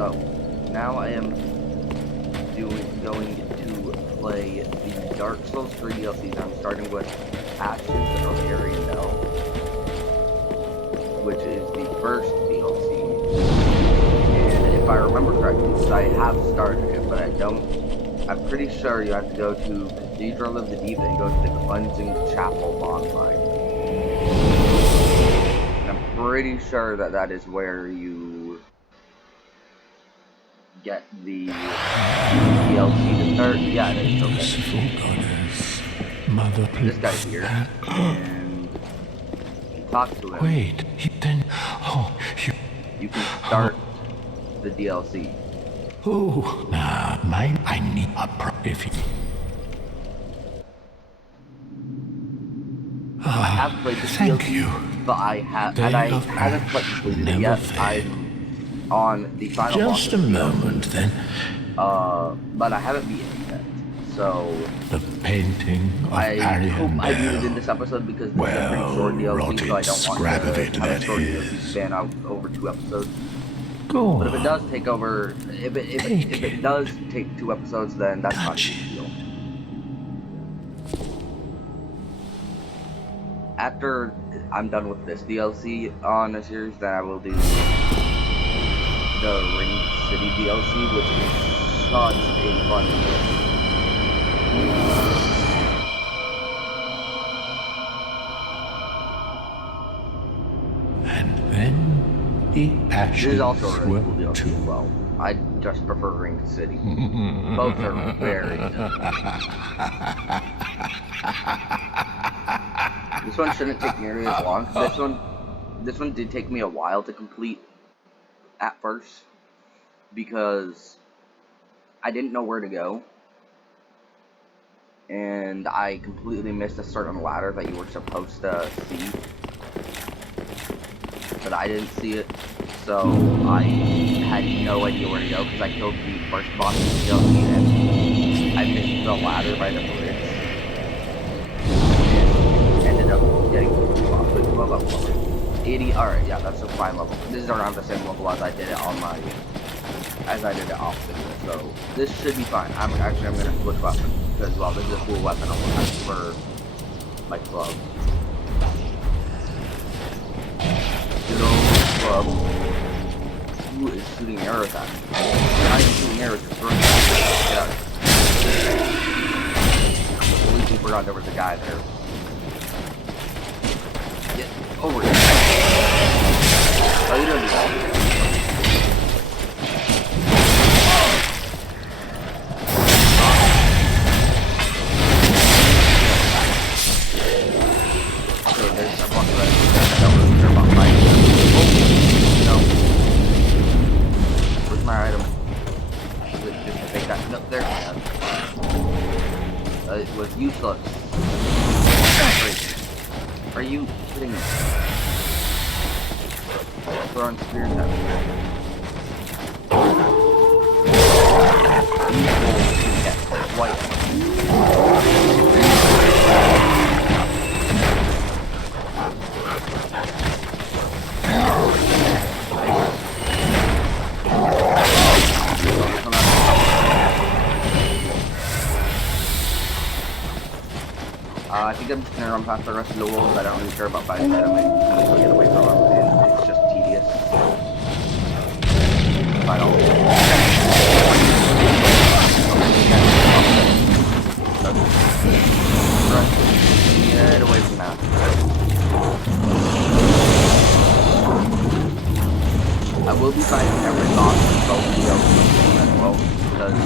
So, now I am going to play the Dark Souls 3 DLCs. I'm starting with Ashes of Ariandel, which is the first DLC. And if I remember correctly, because I have started it, but I'm pretty sure you have to go to Cathedral of the Deep and go to the Cleansing Chapel bonfire. And I'm pretty sure that is where you get the DLC to start. Yeah, it is. Merciful goddess, mother, This guy's here, and you talk to him. Wait, You can start the DLC. Oh, nah, I need a if you. I have played the Thank DLC, you. but I haven't quite completed it yet. I'm on the final boss. Just a moment, then. But I haven't beaten it yet. So The painting of I hope I beat it in Ariandel. this episode because this is a pretty short DLC, so I rotted don't want scrap to of it, have a that short DLC is. span out over 2 episodes. Go But if it on. does take over, if it does take 2 episodes, then that's not a Touch big deal. After I'm done with this DLC on the series, then I will do the Ring City DLC, which is such a fun game. And then the ashes This is also a really cool will DLC too. as well. I just prefer Ring City. Both are very good. This one shouldn't take nearly as long. This one did take me a while to complete at first because I didn't know where to go, and I completely missed a certain ladder that you were supposed to see, but I didn't see it, so I had no idea where to go because I killed the first boss in the DLC and I missed the ladder by the bridge. Ended up getting what level? 80. Alright, yeah, that's a fine level. This is around the same level as I did it on my off video, so this should be fine. I'm gonna switch weapons because, well, this is a cool weapon for my club. Good old club. Who is shooting arrows at me? I'm shooting arrows, just throwing them. Get out of here. I completely forgot there was a guy there. Get over here. Oh, you don't do that. Okay, there's a bunch of that. I don't really care about fighting. Oh, no. Where's my item? Is it just to take that? No, there. It was useless. Are you kidding me? Throwing spears at me. White. I think I'm just gonna run past the rest of the wolves. I don't really care about fighting them. I can get away from them, and it's just tedious. If I don't. Get away from that. I will be fighting every boss in both DLCs as well, because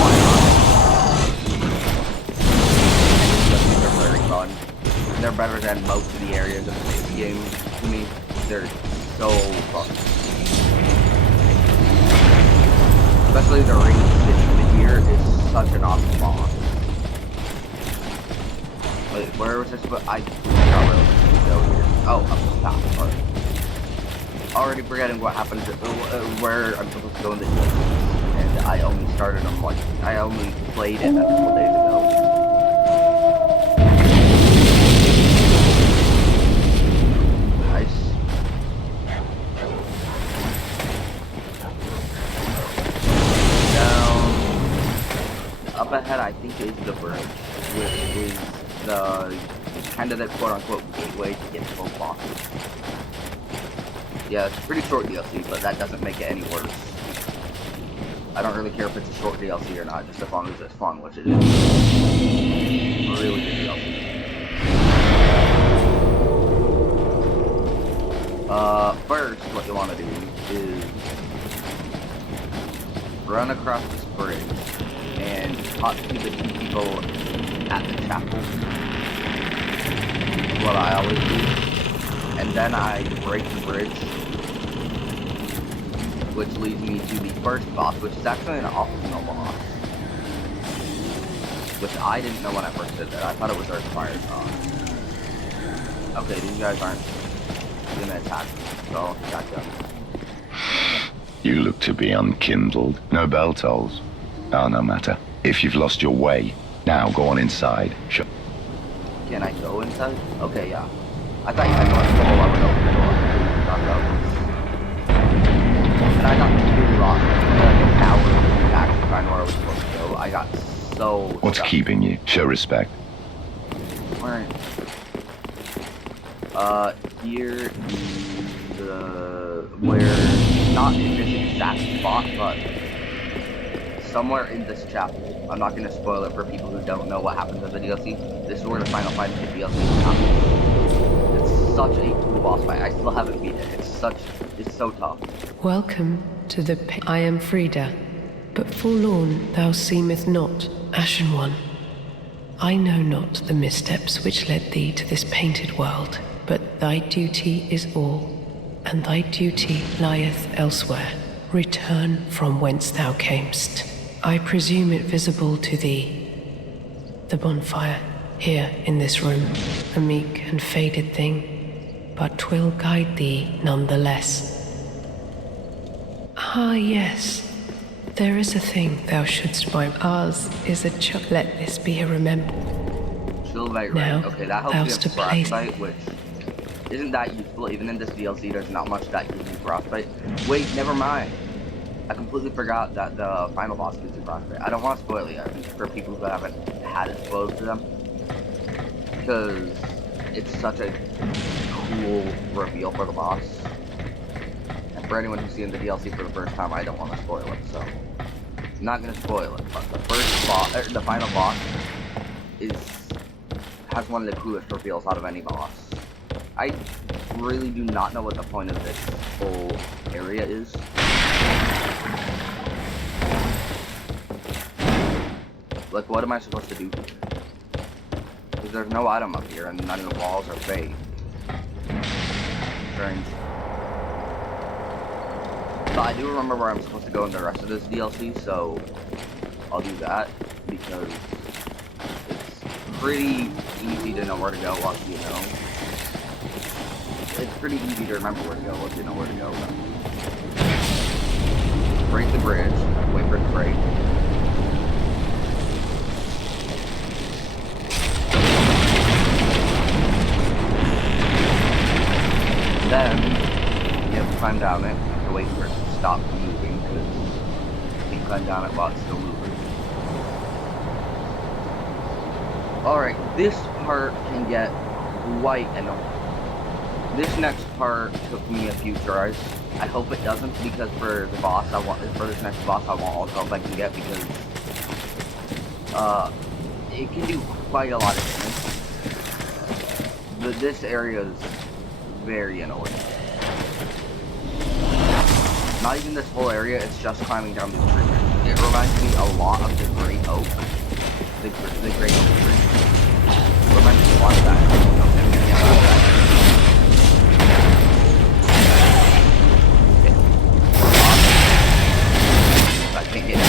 why not? They're very fun. They're better than most of the areas of this game to me. They're so fun. Especially the Ring City here is such an awesome boss. Wait, where was this? I forgot where it was supposed to go here. Oh, up the top. Alright. Already forgetting what happened to where I'm supposed to go in the DLC. And I only started them I only played it a couple days ago. up ahead, I think, is the bridge, which is the kind of the quote-unquote gateway to get to both bosses. Yeah, it's a pretty short DLC, but that doesn't make it any worse. I don't really care if it's a short DLC or not, just as long as it's fun, which it is. Really good DLC. First, what you want to do is run across this bridge and talk to the two people at the chapel. That's what I always do. And then I break the bridge, which leads me to the first boss, which is actually an optional boss. Which I didn't know when I first did that. I thought it was our required boss. Okay, these guys aren't gonna attack me, so gotcha. You look to be unkindled. No bell tolls. Oh, no matter. If you've lost your way, now go on inside. Can I go inside? Okay, yeah. I thought you had to go in. I would open the door. And I got completely lost. Like an hour to actually find where I was supposed to go. I got so What's stuck. keeping you? Show respect. Where? Here is where, not in this exact spot, but somewhere in this chapel. I'm not going to spoil it for people who don't know what happens in the DLC. This is where the final fight of the DLC happens. It's such a cool boss fight. I still haven't beat it. It's so tough. Welcome to the I am Frida, but forlorn thou seemeth not, Ashen One. I know not the missteps which led thee to this painted world, but thy duty is all, and thy duty lieth elsewhere. Return from whence thou camest. I presume it visible to thee. The bonfire, here in this room, a meek and faded thing, but 'twill guide thee nonetheless. Ah, yes. There is a thing thou shouldst mind. Ours is a let this be a remember. Chillbite Now, Ring. Okay, that helps thou's you to have place- Frostbite, which isn't that useful. Even in this DLC, there's not much that gives you Frostbite. Wait, never mind. I completely forgot that the final boss gives you Frostbite. I don't want to spoil it yet for people who haven't had it spoiled to them. Because it's such a cool reveal for the boss. And for anyone who's seeing the DLC for the first time, I don't want to spoil it, so I'm not going to spoil it. But the first boss, the final boss, has one of the coolest reveals out of any boss. I really do not know what the point of this whole area is. Like, what am I supposed to do here? Because there's no item up here, and none of the walls are fake. Strange. But I do remember where I'm supposed to go in the rest of this DLC, so I'll do that, because it's pretty easy to know where to go once you know. It's pretty easy to remember where to go once you know where to go. Break the bridge, wait for it to break. Then, you have to climb down it, you have to wait for it to stop moving, because you can climb down it while it's still moving. Alright, this part can get quite annoying. This next part took me a few tries. I hope it doesn't, because for this next boss I want all the help I can get, because it can do quite a lot of damage. But this area is very annoying. Not even this whole area, it's just climbing down these trees. It reminds me a lot of the Great Oak. The Great Oak tree. It reminds me a lot of that. I can't get it.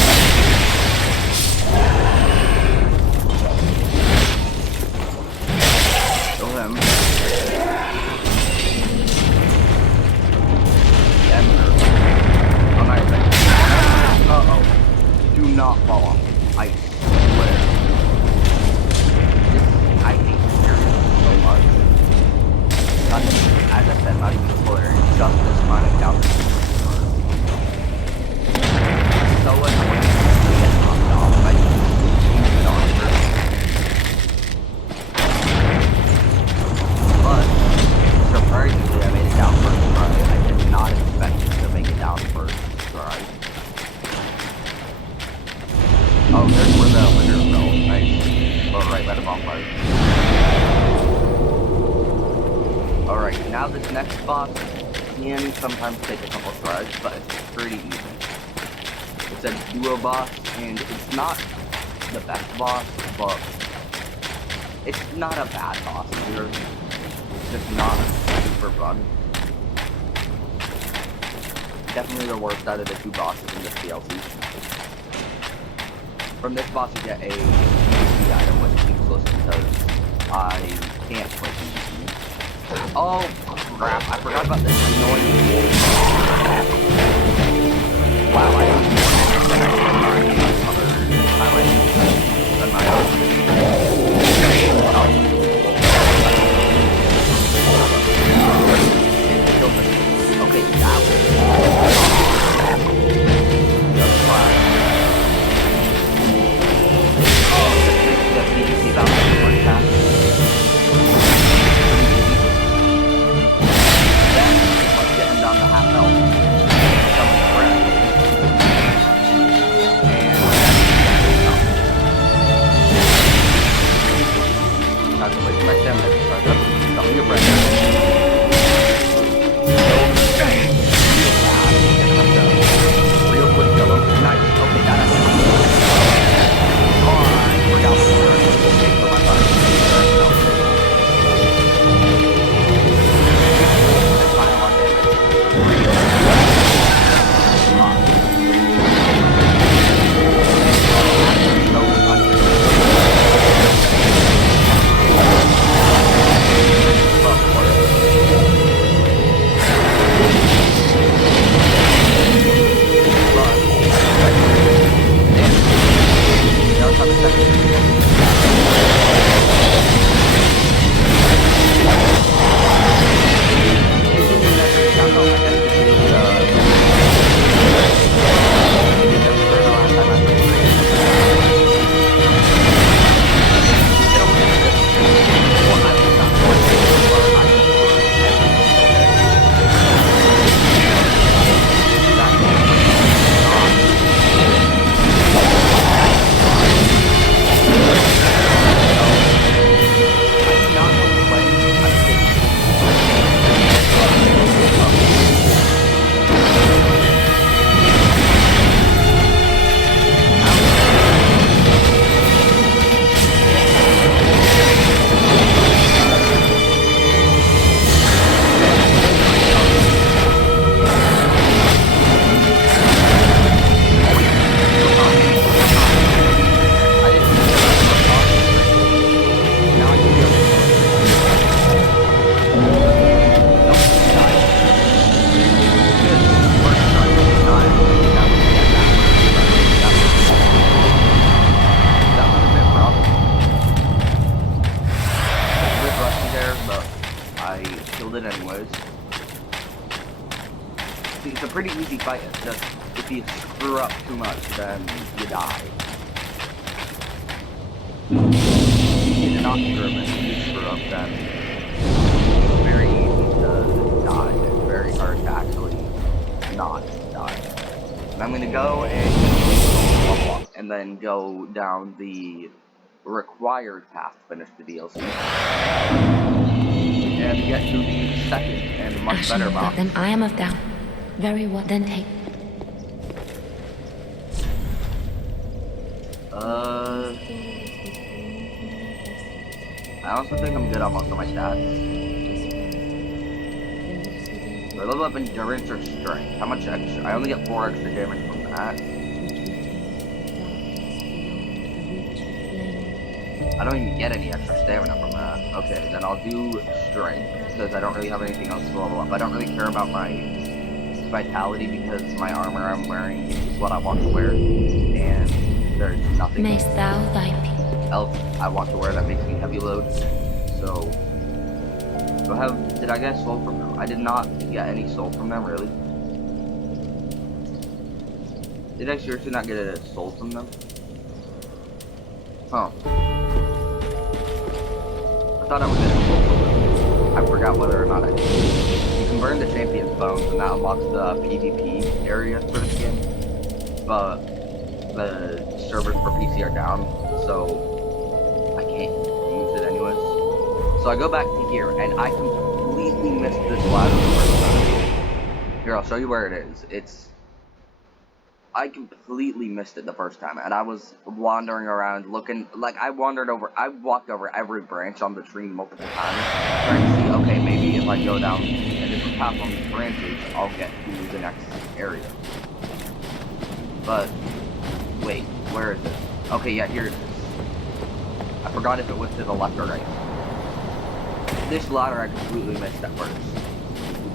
Kill him. Uh-oh. Do not fall off. I swear. I hate this area so much. can sometimes take a couple tries, but it's pretty easy. It's a duo boss, and it's not the best boss, but it's not a bad boss either. It's just not super fun. Definitely the worst out of the two bosses in this DLC. From this boss you get a PvP item with useless because I can't play PvP. Oh crap, I forgot about this annoying wolf. Wow, I don't know other time I okay, that was just fine. The PvP battle is one pass. Then, let's get him down to half health. Some breath. And not to waste my stamina. Some of your breath. Real quick kill him. Nice. Okay, that happened. Alright, we're down to the for my body. Final on damage. It's a pretty easy fight. It's just if you screw up too much, then you die. If you not screw up, if you screw up, then it's very easy to die. It's very hard to actually not die. And I'm gonna go and then go down the required path to finish the DLC. And get to the second and much better boss. Then I am of doubt. Very well, then take. I also think I'm good on most of my stats. Do I level up endurance or strength? How much extra? I only get 4 extra damage from that. I don't even get any extra stamina from that. Okay, then I'll do strength, because I don't really have anything else to level up. I don't really care about my vitality, because my armor I'm wearing is what I want to wear, and there's nothing Mayst thou thy else I want to wear that makes me heavy load. So, did I get soul from them? I did not get any soul from them, really. Did I seriously not get a soul from them? Huh. I thought I was getting a soul from them. I forgot whether or not I did. You can burn the champion's bones, and that unlocks the PvP area for the skin. But the servers for PC are down, so I can't use it anyways. So I go back to here, and I completely missed this ladder the first time. Here, I'll show you where it is. I completely missed it the first time, and I was wandering around looking, like, I walked over every branch on the tree multiple times, trying to see, okay, maybe if I go down a different path on these branches, I'll get to the next area. But, wait, where is it? Okay, yeah, here it is. I forgot if it was to the left or right. This ladder I completely missed at first.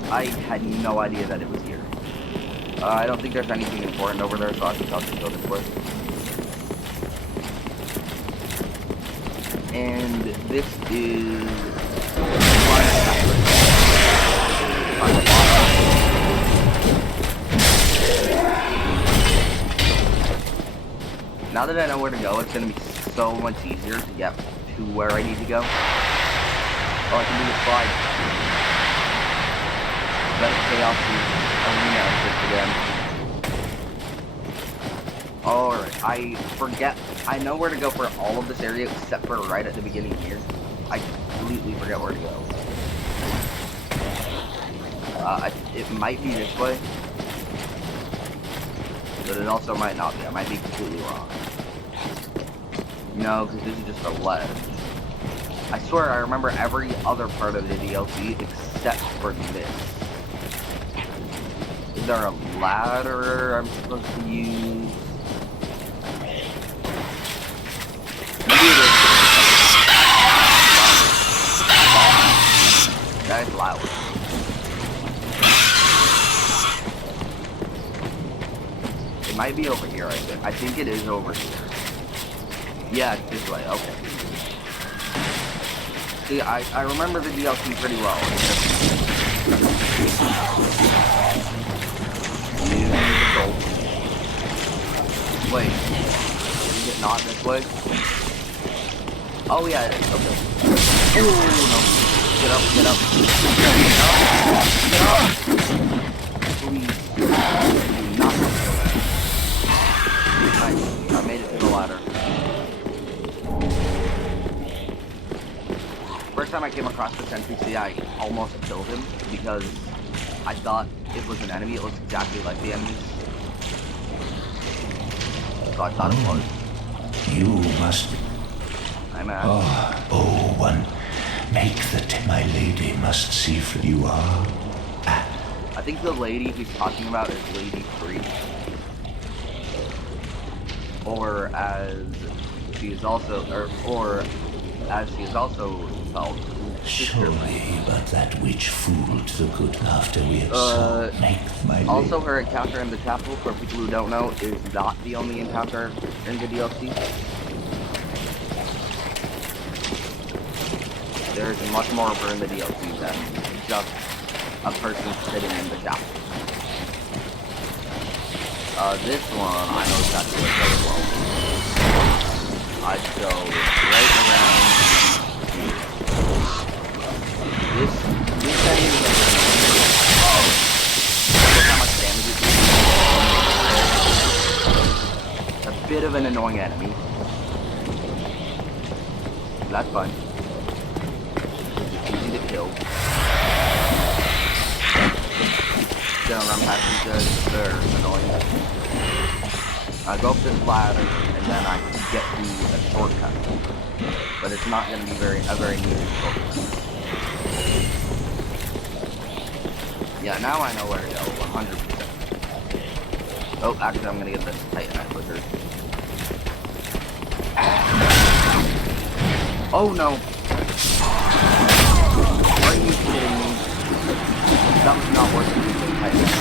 I had no idea that it was here. I don't think there's anything important over there, so I think I'll just go this way. And this is... Now that I know where to go, it's going to be so much easier to get to where I need to go. Oh, I can do the slide. That chaos is again. Alright, I forget. I know where to go for all of this area except for right at the beginning here. I completely forget where to go. It might be this way. But it also might not be. I might be completely wrong. No, because this is just a ledge. I swear I remember every other part of the DLC except for this. Is there a ladder I'm supposed to use? Maybe it is. That is loud. It might be over here, I think. I think it is over here. Yeah, it's this way, okay. See, I remember the DLC pretty well. Wait, is it not this way? Oh yeah, it is, okay. Oh no. Get up, get up. Get up! Please. Do not go there. Nice, I made it to the ladder. First time I came across this NPC, I almost killed him because I thought it was an enemy. It looks exactly like the enemies. So I thought it was. You must... I'm at. Oh, one. Make my lady must see for you are. I think the lady he's talking about is Lady Free. Or as she is also, or as she is also spelled. Surely, but that which fooled the good after we have sought maketh my lady. Also, her encounter in the chapel, for people who don't know, is not the only encounter in the DLC. There's much more of her in the DLC than just a person sitting in the chapel. This one, I know exactly where to go. I'd go right around here. This enemy is look how much damage it does. A bit of an annoying enemy. That's fine. It's easy to kill. Gonna run past these guys, they're annoying. I go up this ladder, and then I can get to a shortcut. But it's not gonna be a very neat shortcut. Yeah, now I know where to go, 100%. Oh, actually I'm gonna get this Titanite quicker. Oh no! Are you kidding me? That was not working with the Titanite.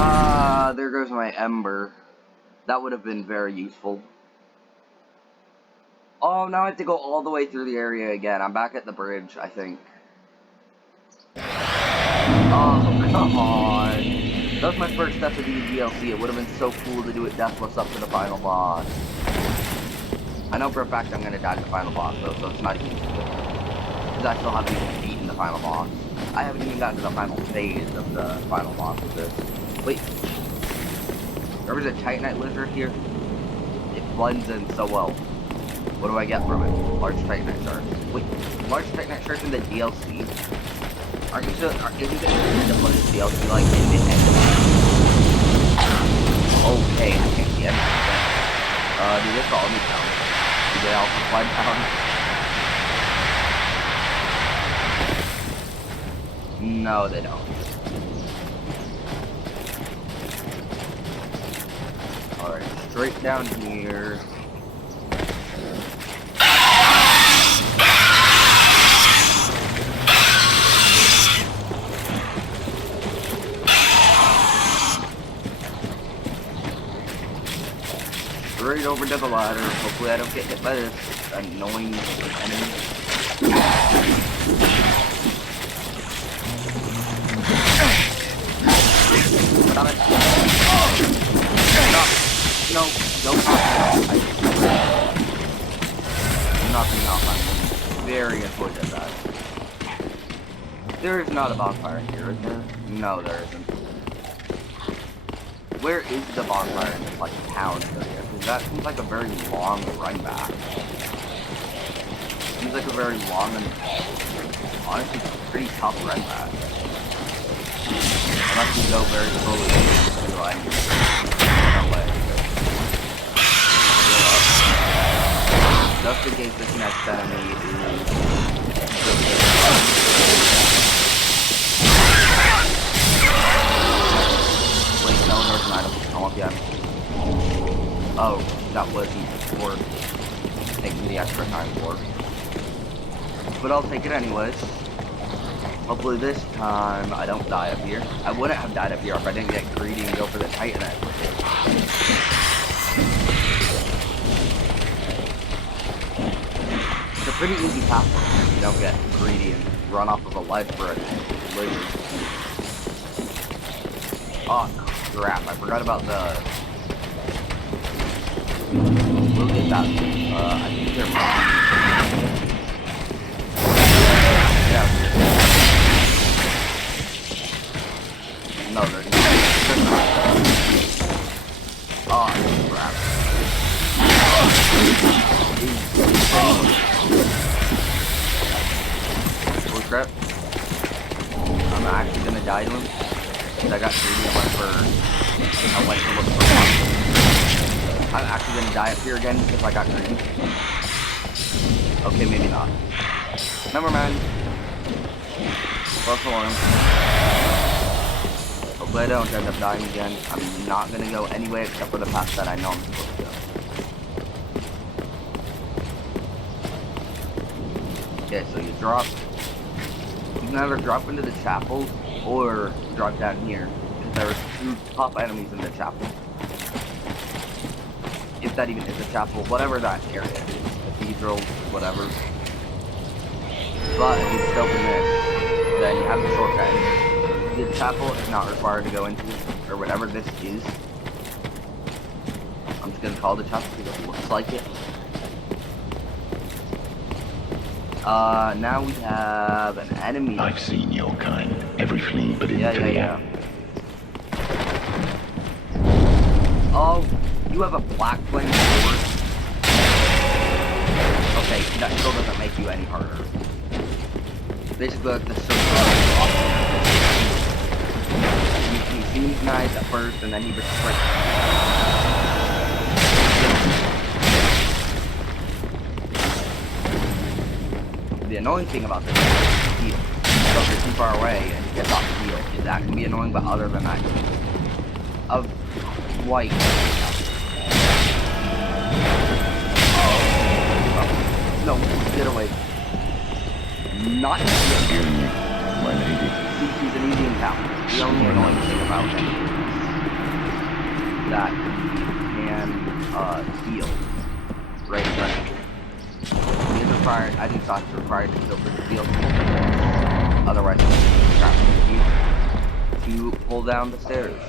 Ah, there goes my ember. That would have been very useful. Oh, now I have to go all the way through the area again. I'm back at the bridge, I think. Oh, come on. That was my first step to the DLC. It would have been so cool to do it deathless up to the final boss. I know for a fact I'm going to die to the final boss, though, so it's not even because I still haven't even beaten the final boss. I haven't even gotten to the final phase of the final boss with this. Wait. There was a Titanite lizard here. It blends in so well. What do I get from it? Large Titanite shard. Wait, large Titanite shards in the DLC? Aren't you sure? Isn't it to put this DLC like in the end? Okay, I can't see anything. Do they follow me down? Do they also fly down? No, they don't. Alright, straight down here. Straight over to the ladder. Hopefully I don't get hit by this annoying enemy. Stop it. No, don't knock me off. I'm knocking me off. I'm very annoyed at that. There is not a bonfire here, is there? No, there isn't. Where is the bonfire in this, like, town area? Because that seems like a very long run back. Seems like a very long and, honestly, pretty tough run back. Unless you go very slowly until I'm away. Just in case this next enemy is... Wait, no, there's an item. Come up yet. Oh, that wasn't worth taking the extra time for. But I'll take it anyways. Hopefully this time I don't die up here. I wouldn't have died up here if I didn't get greedy and go for the Titanite. It's a pretty easy path if you don't get greedy and run off of a ledge for a lizard. Oh crap, I forgot about the... We'll get that. I think they're... Yeah. No, they're not. Oh, crap. Holy crap. I'm actually gonna die to him. Because I got greedy and I went to look for one. I'm actually gonna die up here again because I got greedy. Okay, maybe not. Never mind. Close alarm. Hopefully I don't end up dying again. I'm not gonna go anyway except for the path that I know I'm supposed to go. Okay, so you drop. You can either drop into the chapel or drop down here. Because there are 2 top enemies in the chapel. If that even is a chapel, whatever that area is. Cathedral, whatever. But if you still open this, then you have the shortcut. The chapel is not required to go into, or whatever this is. I'm just gonna call it a chapel because it looks like it. Now we have an enemy. I've seen your kind. Every flea but in Yeah. Oh, you have a black flame sword. Okay, that still doesn't make you any harder. Basically, like the circle. He seems nice at first, and then he just like. The annoying thing about this is heal. So if you're too far away and he gets off the heal, that can be annoying, but other than that, of white. No, get away. Not Excuse me, my lady. He's an easy encounter. The only annoying thing about him is that he can heal right in front of you. He is required, I think Sasha's required to heal for the field. Otherwise, he's trapped to pull down the stairs.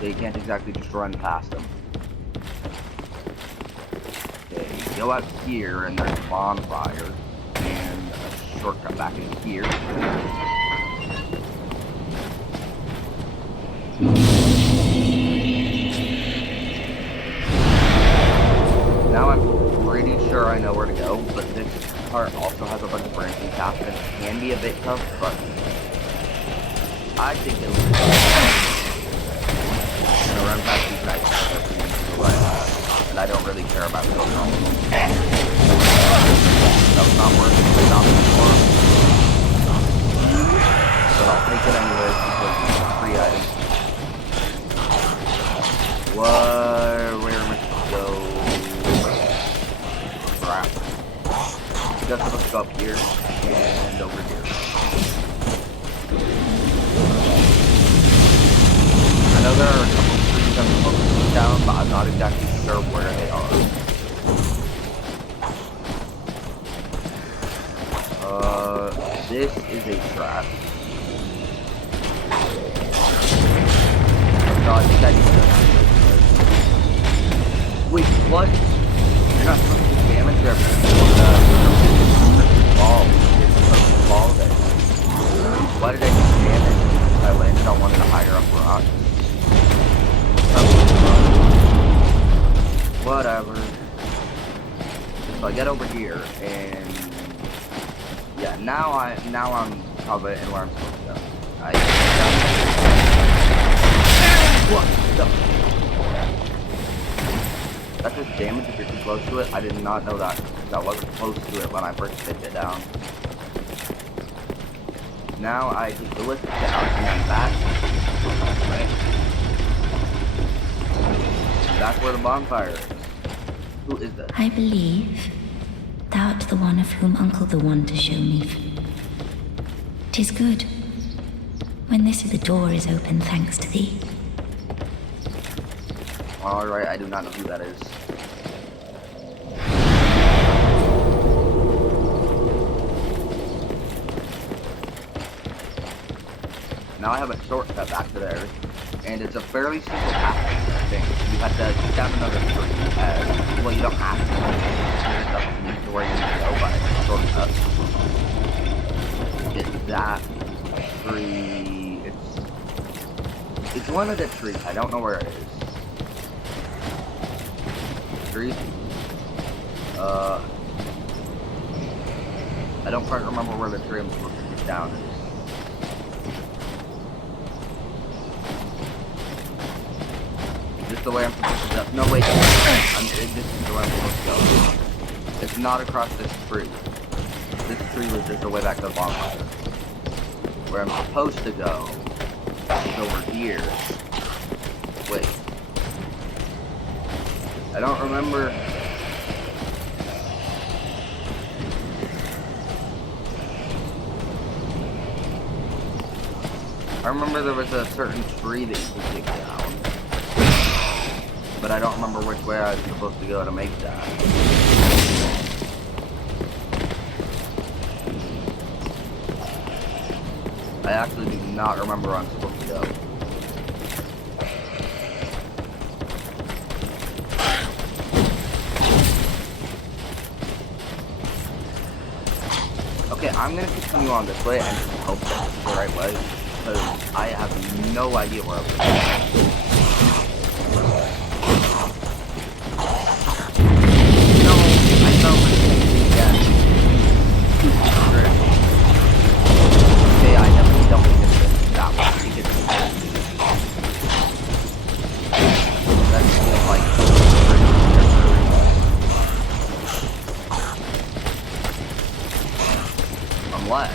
So you can't exactly just run past him. Okay, you go out here and there's a bonfire and a shortcut back in here. I know where to go, but this part also has a bunch of branching paths and can be a bit tough, but I think it'll be fun. I'm gonna run past these guys and I don't really care about killing all of them. That was not working, it's not before. But I'll take it anyways because it's a free item. Where am I supposed to go? Crap. Just supposed to go up here and over here. I know there are a couple of trees I'm supposed to put down, but I'm not exactly sure where they are. This is a trap. No, I think I need to. Wait, what? You're not supposed to do damage there. Ball there. Why did I do damage? I landed on one of the higher up rocks. Whatever. So I get over here and yeah, now I'm probably in where I'm supposed to go. What the? That does damage if you're too close to it. I did not know that. That wasn't close to it when I first picked it down. Now I take the lift down and then back. Right? That's where the bonfire is. Who is this? I believe thou art the one of whom uncle the one to show me. 'Tis good. When this the door is open thanks to thee. Alright, I do not know who that is. Now I have a shortcut back to there, and it's a fairly simple path, I think. You have to stab another tree. Well, you don't have to. There's nothing to where you need to go, but it's a shortcut. It's that tree. It's one of the trees. I don't know where it is. Tree? I don't quite remember where the tree I'm supposed to put down is. Is this the way I'm supposed to go? No, wait. This is the way I'm supposed to go. It's not across this tree. This tree was just the way back to the bonfire. Where I'm supposed to go is over here. Wait. I don't remember. I remember there was a certain tree that you could take down. But I don't remember which way I was supposed to go to make that. I actually do not remember where I'm supposed to go. Okay, I'm gonna continue on this way and just hope that this is the right way, because I have no idea where I'm going. No, I fell for this again. Okay, I definitely don't think it's that one. I think it's this. That feels like what?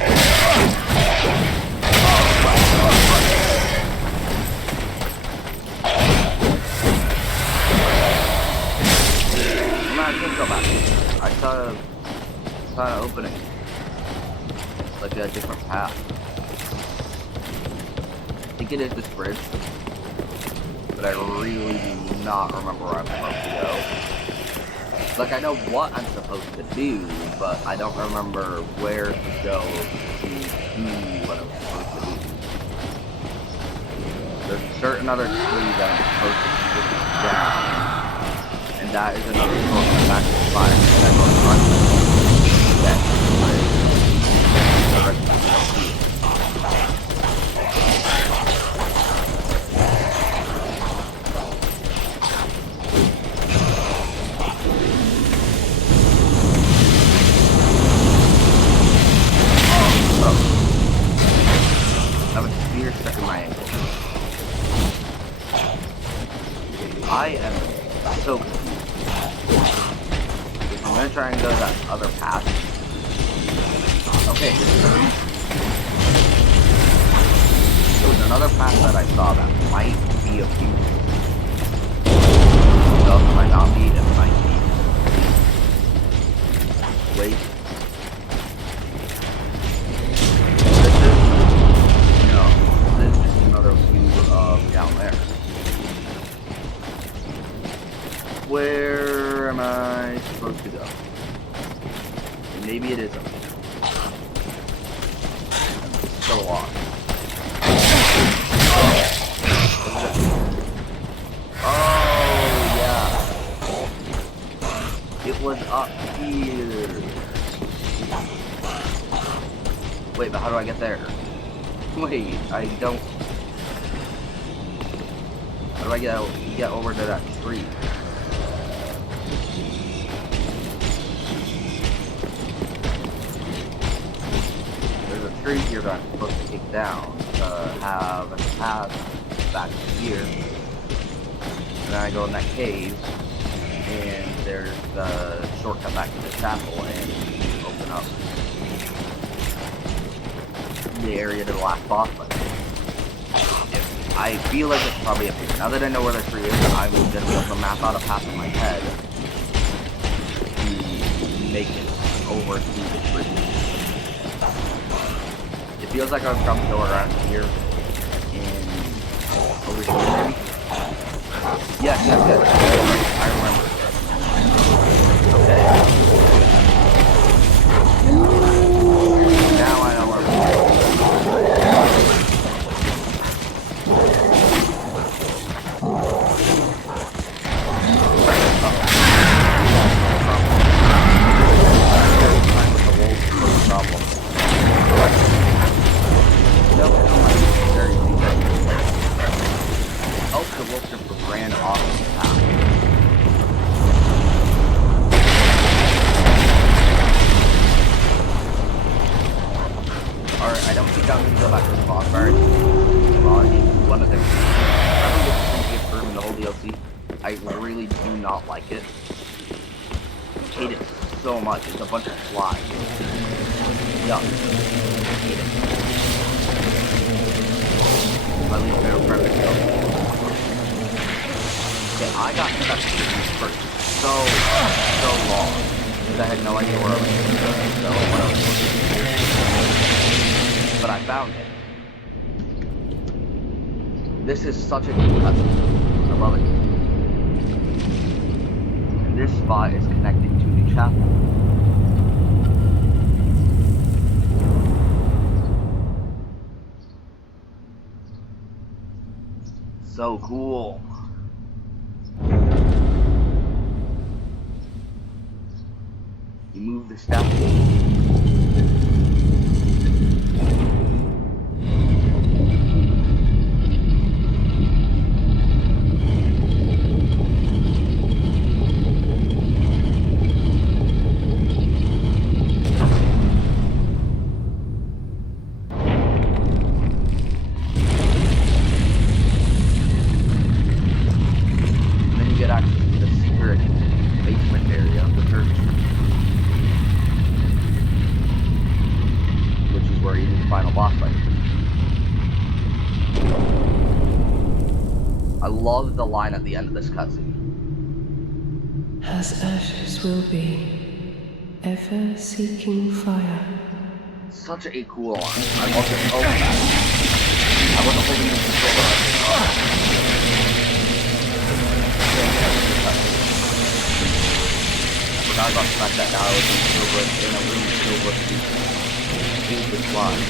I'm gonna go back. I saw an opening. Like a different path. I think it is this bridge. But I really do not remember where I'm supposed to go. Like, I know what I'm supposed to do, but I don't remember where to go to do what I'm supposed to do. There's a certain other tree that I'm supposed to put down, and that is another shortcut back to the fire, and I go in front of it. That's the rest of the gonna try and go that other path. Okay, there was another path that I saw that might be a few. No, it might not be, it might be. Wait. This is another view down there. Where am I supposed to go? Maybe it isn't. It's so long. Oh, yeah. It was up here. Wait, but how do I get there? Wait, I don't... How do I get over to that tree? There's a tree here that I'm supposed to take down to have a path back here. And then I go in that cave, and there's the shortcut back to the chapel, and you open up the area to the last boss fight. I feel like it's probably up here. Now that I know where the tree is, I'm going to be able to map out a path in my head to make it over to the tree. It feels like I've come to go around here and over here maybe. Yes. I remember. Okay. Now I know where we're going. I really do not like it. I hate it so much. It's a bunch of flies. Yuck. I hate it. My least favorite part of the show. Okay, I got stuck for so long. Because I had no idea where I was going to go. But I found it. This is such a cool cutscene. I love it. This spot is connected to the chapel. So cool. You move the step. I love the line at the end of this cutscene. As ashes will be, ever seeking fire. Such a cool line. I love it so much. I wasn't holding the controller. I forgot about the fact that now I was in a room filled with this line.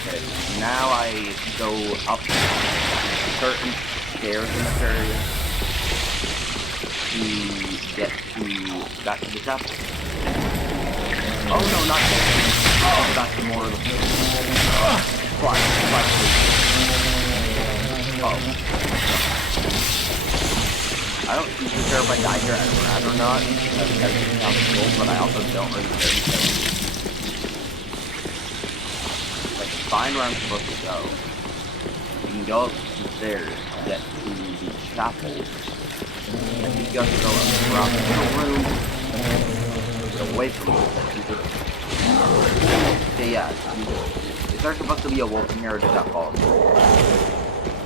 Okay, now I go up certain stairs in this area to get back to the chapel. Oh no, not that. Oh, back to more of the flash. Oh. I don't usually care if I die here at Rad or not, because everything sounds cool, but I also don't really care because find where I'm supposed to go. You can go up the stairs to get to the chapel. And you You have to go around the room. Get away from me. Okay, yeah. Is there supposed to be a wolf in here, or did that fall? I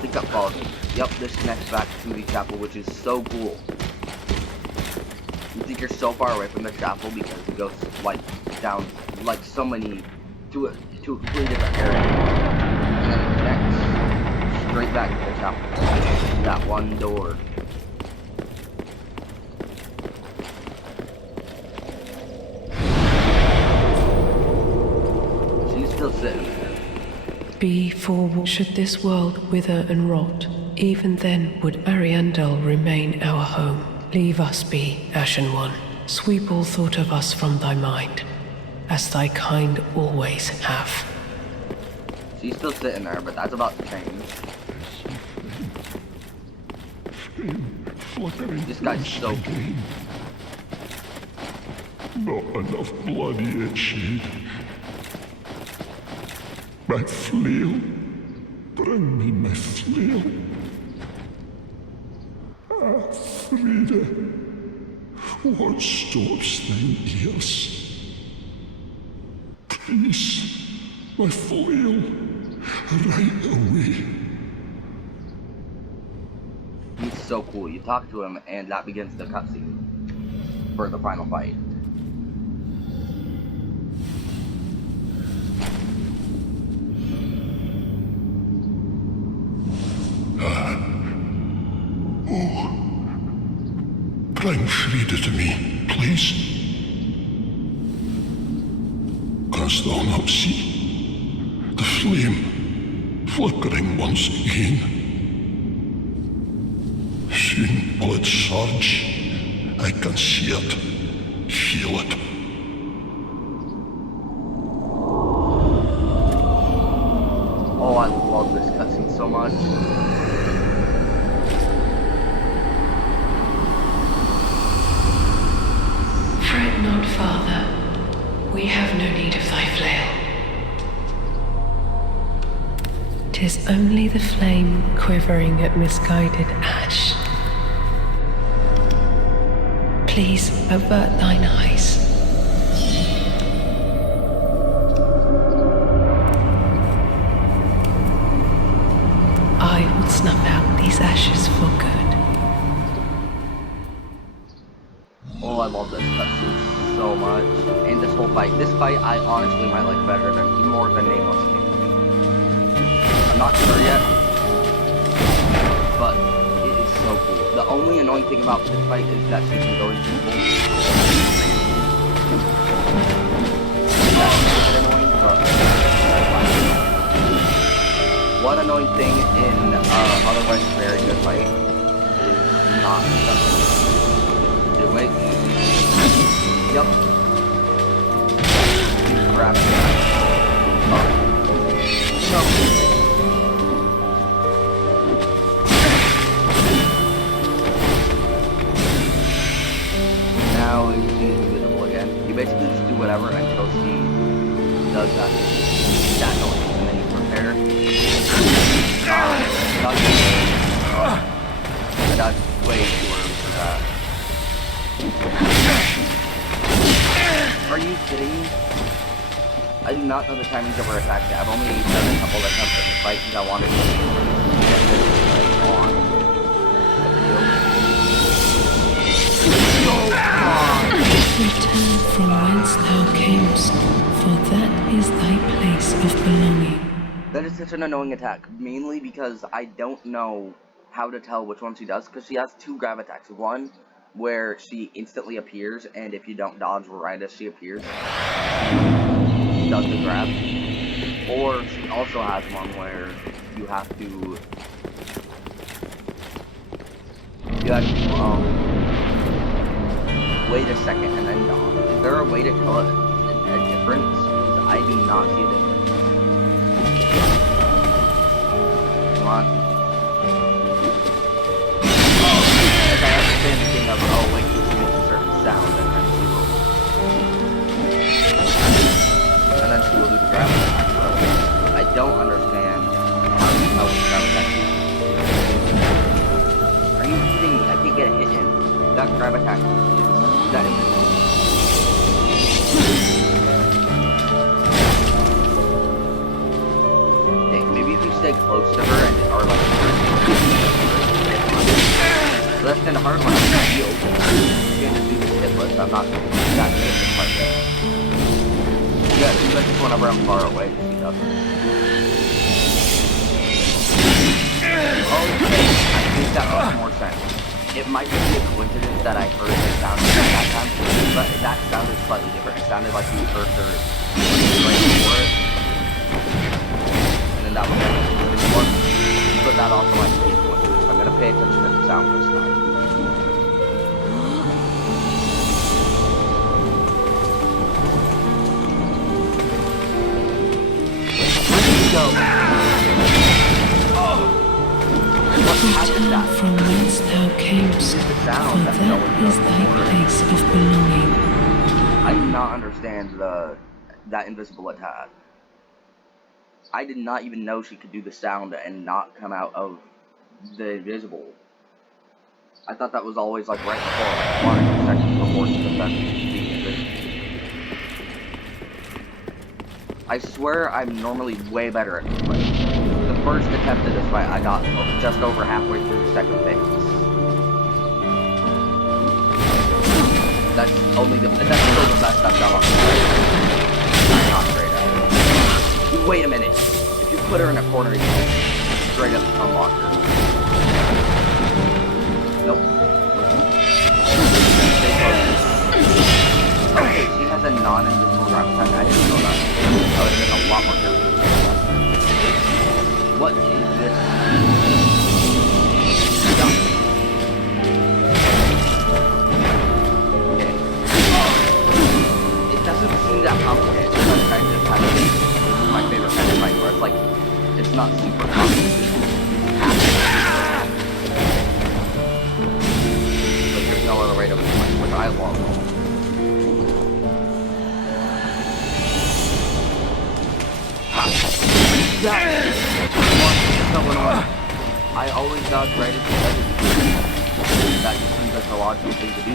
think that followed me. Yep, this connects back to the chapel, which is so cool. You think you're so far away from the chapel because it goes like down like so many to a completely different area, and then it connects straight back to the chapel. That one door. She's still sitting there. Be forewarned, should this world wither and rot, even then would Ariandel remain our home. Leave us be, Ashen One. Sweep all thought of us from thy mind, as thy kind always have. She's still sitting there, but that's about to change. This guy's so cool. Not enough blood yet, Shade. My flail. Bring me my flail. Ah, Frida. What stops thine ears? Please, my flail. Right away. He's so cool. You talk to him, and that begins the cutscene for the final fight. Bring Frida to me, please. Canst thou not see the flame flickering once again? Soon will it surge. I can see it, feel it. Oh, I love this cutscene so much. Fret not, Father. We have no need of thy flail. 'Tis only the flame quivering at misguided ash. Please avert thine eyes. I will snuff out these ashes for good. Oh, I love this cutscene so much. And this whole fight. This fight I honestly might like better than even more than Nameless King. I'm not sure yet, but it is so cool. The only annoying thing about this fight is that she can go into people. That's annoying, but that's fine. One annoying thing in otherwise very good fight is not do it. Yep. Grab it. Oh. No. Now she's invisible again. You basically just do whatever until she does that noise, and then you prepare. That's way too early for that. Are you kidding me? I do not know the timings of her attacks yet. I've only done a couple of attempts at this fight because I wanted to get this fight on. Return from whence thou camest, for that is thy place of belonging. That is such an annoying attack, mainly because I don't know how to tell which one she does, because she has two grab attacks. One where she instantly appears, and if you don't dodge right as she appears, she does the grab. Or she also has one where you have to wait a second and then dodge. Is there a way to tell a difference? Because I do not see a difference. Come on. Okay, I understand the thing of, oh wait, she makes a certain sound and then she will do the grab attack, but I don't understand how you tell which grab attack. Are you kidding me? I can't get a hit in. That grab attack is that invisible. Okay, maybe if you stay close to her and are like less than a hard one, I'm gonna heal. I'm gonna do this hitless. I'm not that good at this part yet. Yeah, you guys just whenever I'm far away, just see nothing. Okay, I think that makes more sense. It might just be a coincidence that I heard it sound at that time, but that sounded slightly different. It sounded like you heard her right before it. And then that was like this one. But that also might be a coincidence. I'm gonna pay attention to the sound this time. Go. Return from whence thou camest, for that is thy place of belonging. I do not understand that invisible attack. I did not even know she could do the sound and not come out of the invisible. I thought that was always like right before, like 1 or 2 seconds before she was done being invisible. I swear I'm normally way better at this fight. The first attempt at this fight, I got just over halfway through the second phase. That's still the best I've done on this fight. I'm not great at it. Wait a minute. If you put her in a corner, you can straight up unlock her. Nope. Okay, she has a non-invisible grab attack. I didn't know that. I would have been a lot more careful. What is this? Stop. Okay. It doesn't seem that complicated. I just have this is my favorite kind of fight where it's like, it's not super complicated. But there's no other way to fight, which I love. I always dodge right into the other. That just seems like a logical thing to do.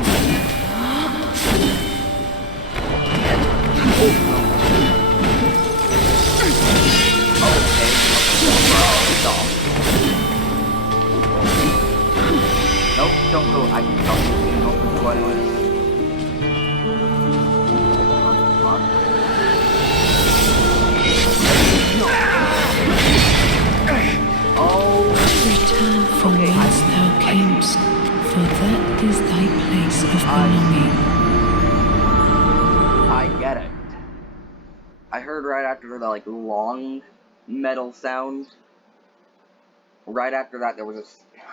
Okay. Stop. Nope, don't go. I can stop you. Don't go anyways. Return from whence thou camest, for that is thy place of belonging. I get it. I heard right after the like long metal sound. Right after that, there was a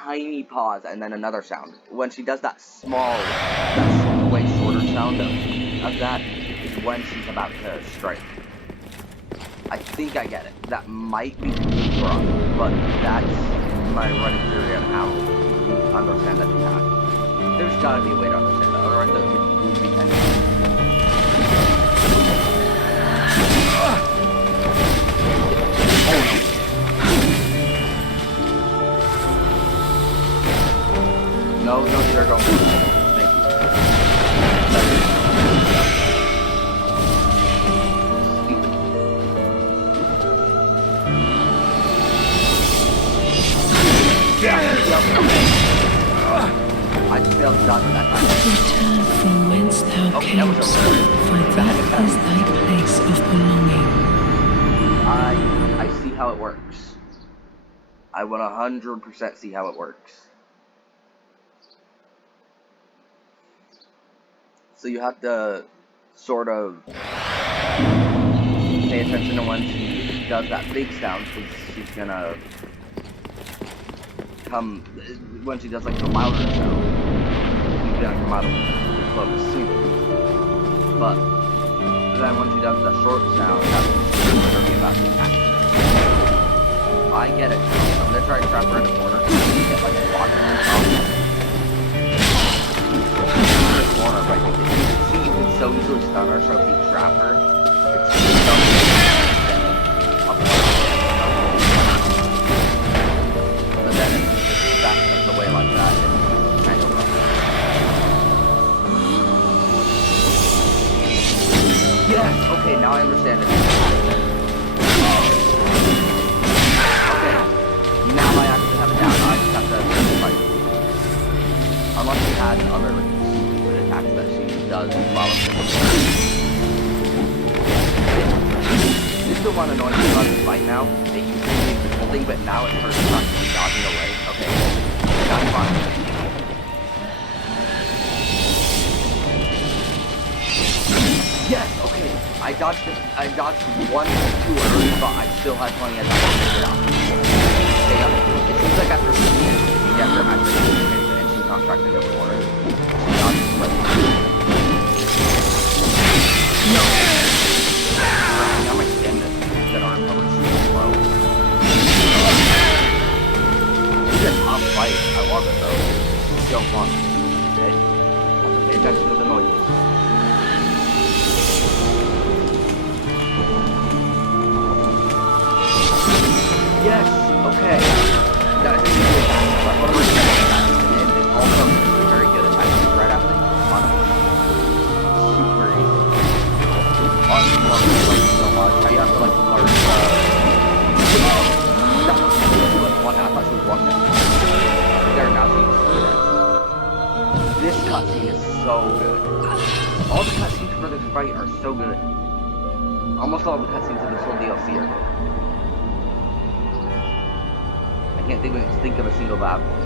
tiny pause and then another sound. When she does that small, way shorter sound of that, is when she's about to strike. I think I get it. That might be completely wrong, but that's my running theory on how to understand that attack. There's gotta be a way to understand that, otherwise it would be kind of... No, you're going. Thank you. I just failed to dodge that time. Return from whence thou camest, for that is thy place of belonging. I see how it works. I would 100% see how it works. So you have to sort of pay attention to when she does that big sound, because she's gonna come, when she does like the louder sound, she's gonna come out of the close soon. But then when she does the short sound, that's gonna be about to attack. I get it. I'm gonna try to trap her in the corner and get like a block on the top. Corner, but you can so easily stun her, so if you trap her, it's so but then if you just back up the way like that, it's kind of rough. Okay, now I understand it. Okay, now I actually have it down. I just have to fight. Unless she has other stupid attacks that she does while I'm this is the one annoying thing about this fight now. It used to be the whole thing, but now it hurts not to be dodging away. Okay, that's fine. Yes, okay. I dodged one or two early, but I still had plenty of time to figure it out. Okay, it seems like after 2 minutes, you get her activation and she's not tracking the corner. She dodges no! Now my stamina that are recovered super slow. It's a tough fight. I love it though. It's so fun. Okay? Pay attention to the noises. Yes! Okay. That is a good attack. That's what I'm going to attack. And it also is a very good attack right after you spawn it. Super easy. I love it so much. How you have to like learn that was like one half, I think one minute. There, now she's dead. This cutscene is so good. All the cutscenes for this fight are so good. Almost all the cutscenes in this whole DLC are good. I can't think of a single bad one.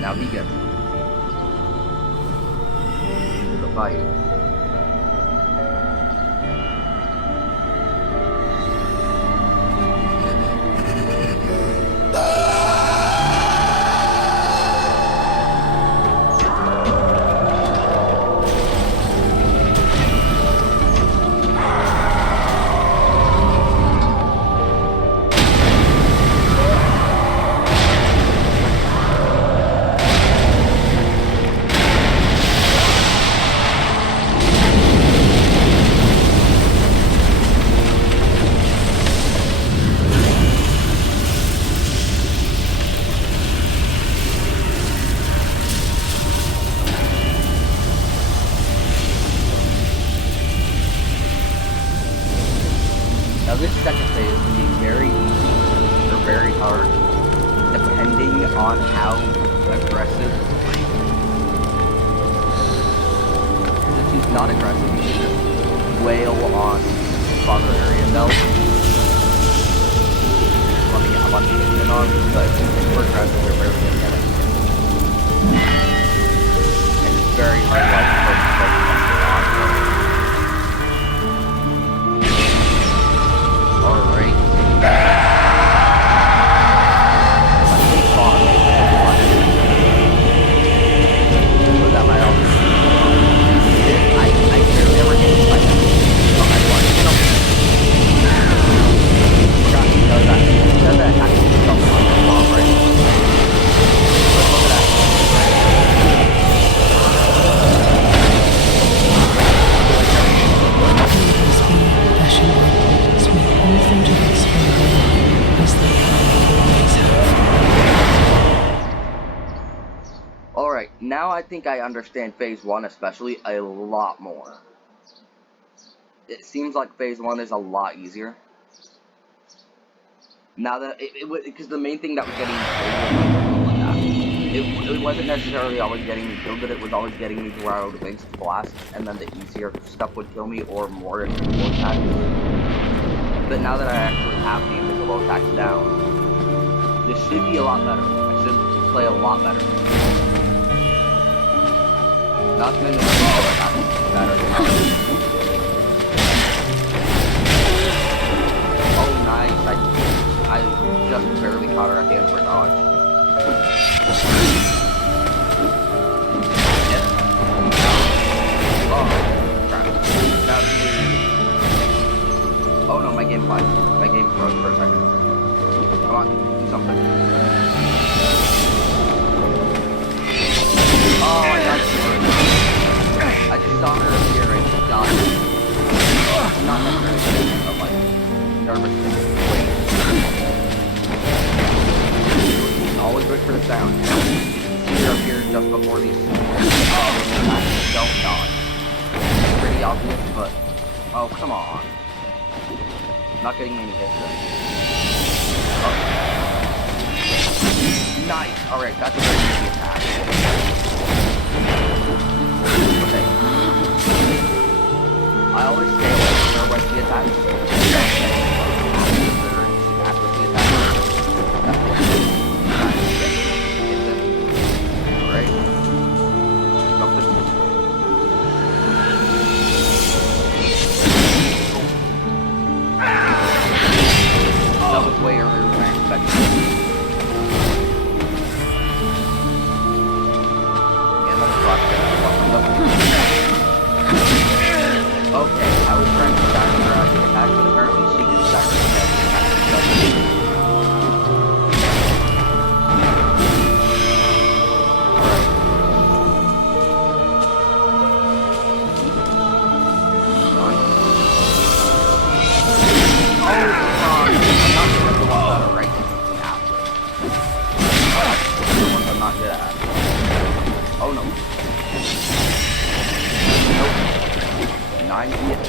Now he gets into the fight. Now this second phase can be very easy or very hard, depending on how aggressive Reed is. If he's not aggressive, you can just wail on Father Ariandel. Let me get a bunch of it on, but if we're aggressive, you're barely gonna get it. And it's very hard to focus on. Alright. That might also I barely ever get to fight them. But I want to jump. Forgot he does that. He does that attack with jump on the bomb, right? But look at that. Alright, now I think I understand Phase 1 especially a lot more. It seems like Phase 1 is a lot easier. Now that, because the main thing that was getting me killed, it wasn't necessarily always getting me killed, but it was always getting me to where I would waste blasts, and then the easier stuff would kill me, or more invisible attacks. But now that I actually have the invisible attacks down, this should be a lot better. I should play a lot better. Not to mention the attacks better. Oh nice, I just barely caught her at the end of her dodge. Yep. Oh, crap. Now oh no, my game lied. My game froze for a second. Come on, do something. Oh, I got her. I just saw her appear and she died. not necessarily sick, but like nervous and wait. Always look for the sound. You're up here just before these don't dodge. It's pretty obvious, but oh come on. Not getting many hits though. Okay. Nice! Alright, that's a very easy attack. Okay. I always stay away from her when she attacks. After she attacks. Alright. Something. That was way earlier than I expected. Okay, I was trying to start her out the attack, but apparently she can start the attack. Oh no. Nope. 9 hits.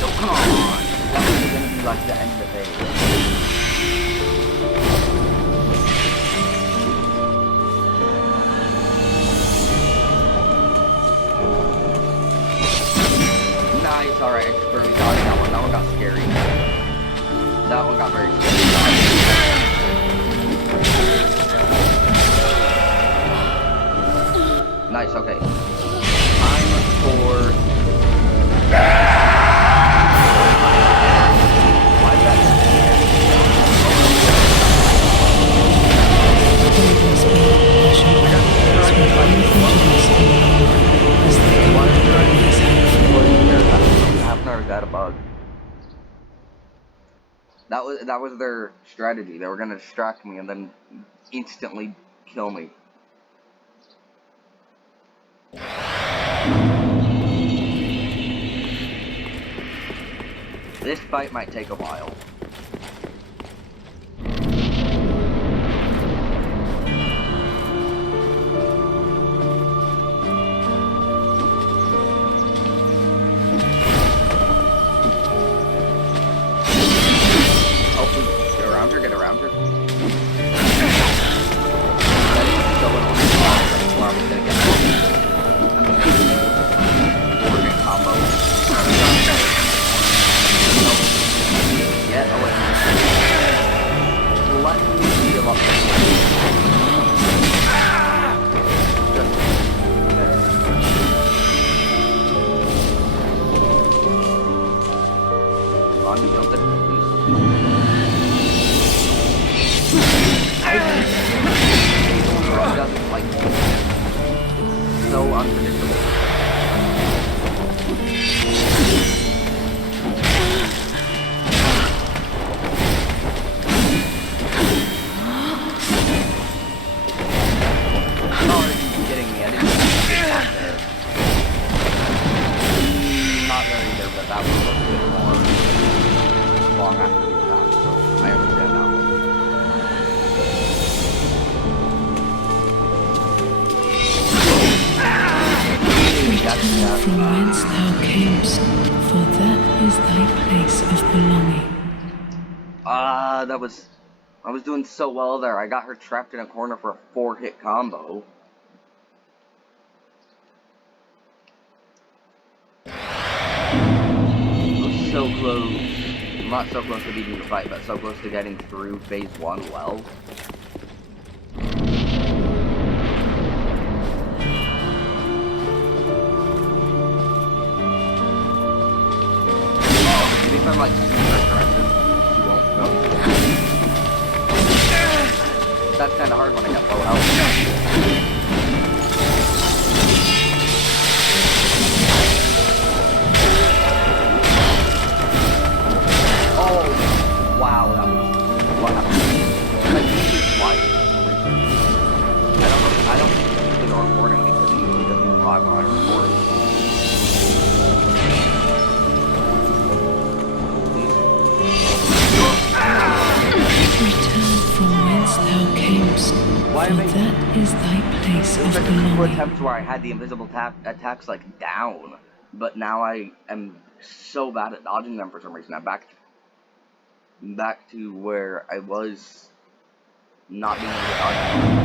No, come on. That was gonna be like the end of the phase. Nice, alright, I just barely dodged that one. That one got scary. That one got very scary. Nice, okay. Time for... Why is that? Half an hour got a bug. That was their strategy. They were gonna distract me and then instantly kill me. This fight might take a while. Oh, please, get around her, get around her. That is so annoying. Where I was gonna get her. Working combo. Yeah, oh wait. Let me heal up. On, do something, please. It doesn't like me. It's so unpredictable. Not there either, but that was a little bit more long after the attack, so I understand that one. From whence thou camest, for that is thy place of belonging. I was doing so well there. I got her trapped in a corner for a 4-hit combo. So close, not so close to beating the fight, but so close to getting through phase 1 well. Maybe if I'm like super aggressive, she won't go. That's kind of hard when I got low health. Wow, that was what happened. Like, twice. I don't think it's a recording because he usually doesn't even live when I record. For that is thy place There of was like a couple belonging. attempts where I had the invisible attacks like down, but now I am so bad at dodging them for some reason. I'm back to where I was not being able to dodge them.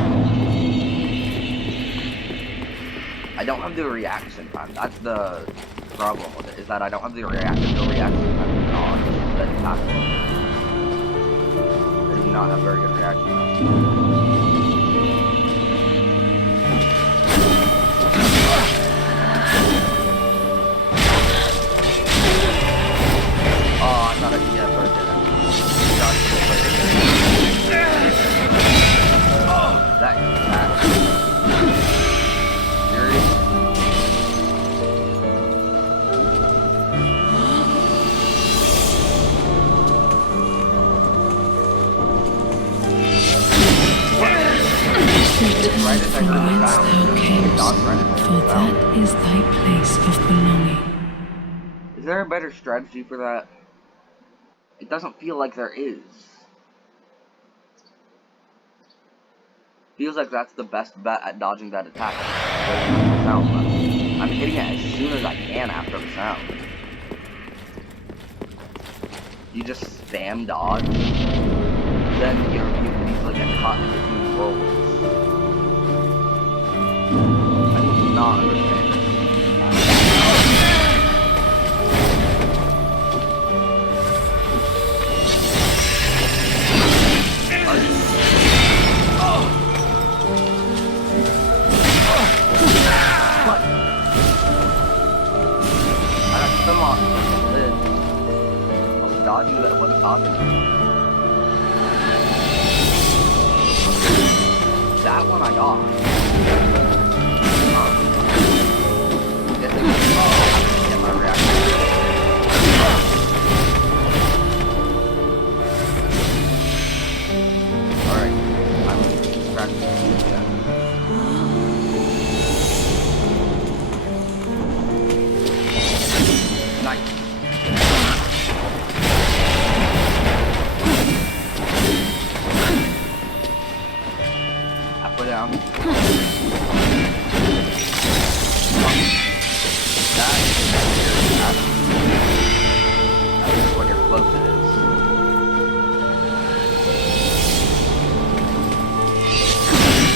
I don't have the reaction time. That's the problem with it, is that I don't have the reaction time to dodge the attack. I do not have very good reaction time. Oh, I thought I could get it, but I didn't. That. Serious? Right as I heard the sound, dodge right as I heard For the sound. that is thy place of belonging. Is there a better strategy for that? It doesn't feel like there is. Feels like that's the best bet at dodging that attack. I'm hitting it as soon as I can after the sound. You just spam dodge, then you can easily get caught in between rolls. I do not understand this. What? I got some off the lid. I was dodging, but it wasn't dodging. That one I got. Get my reaction. Alright, I'm practicing again. Nice. Up or down. That is what your float is.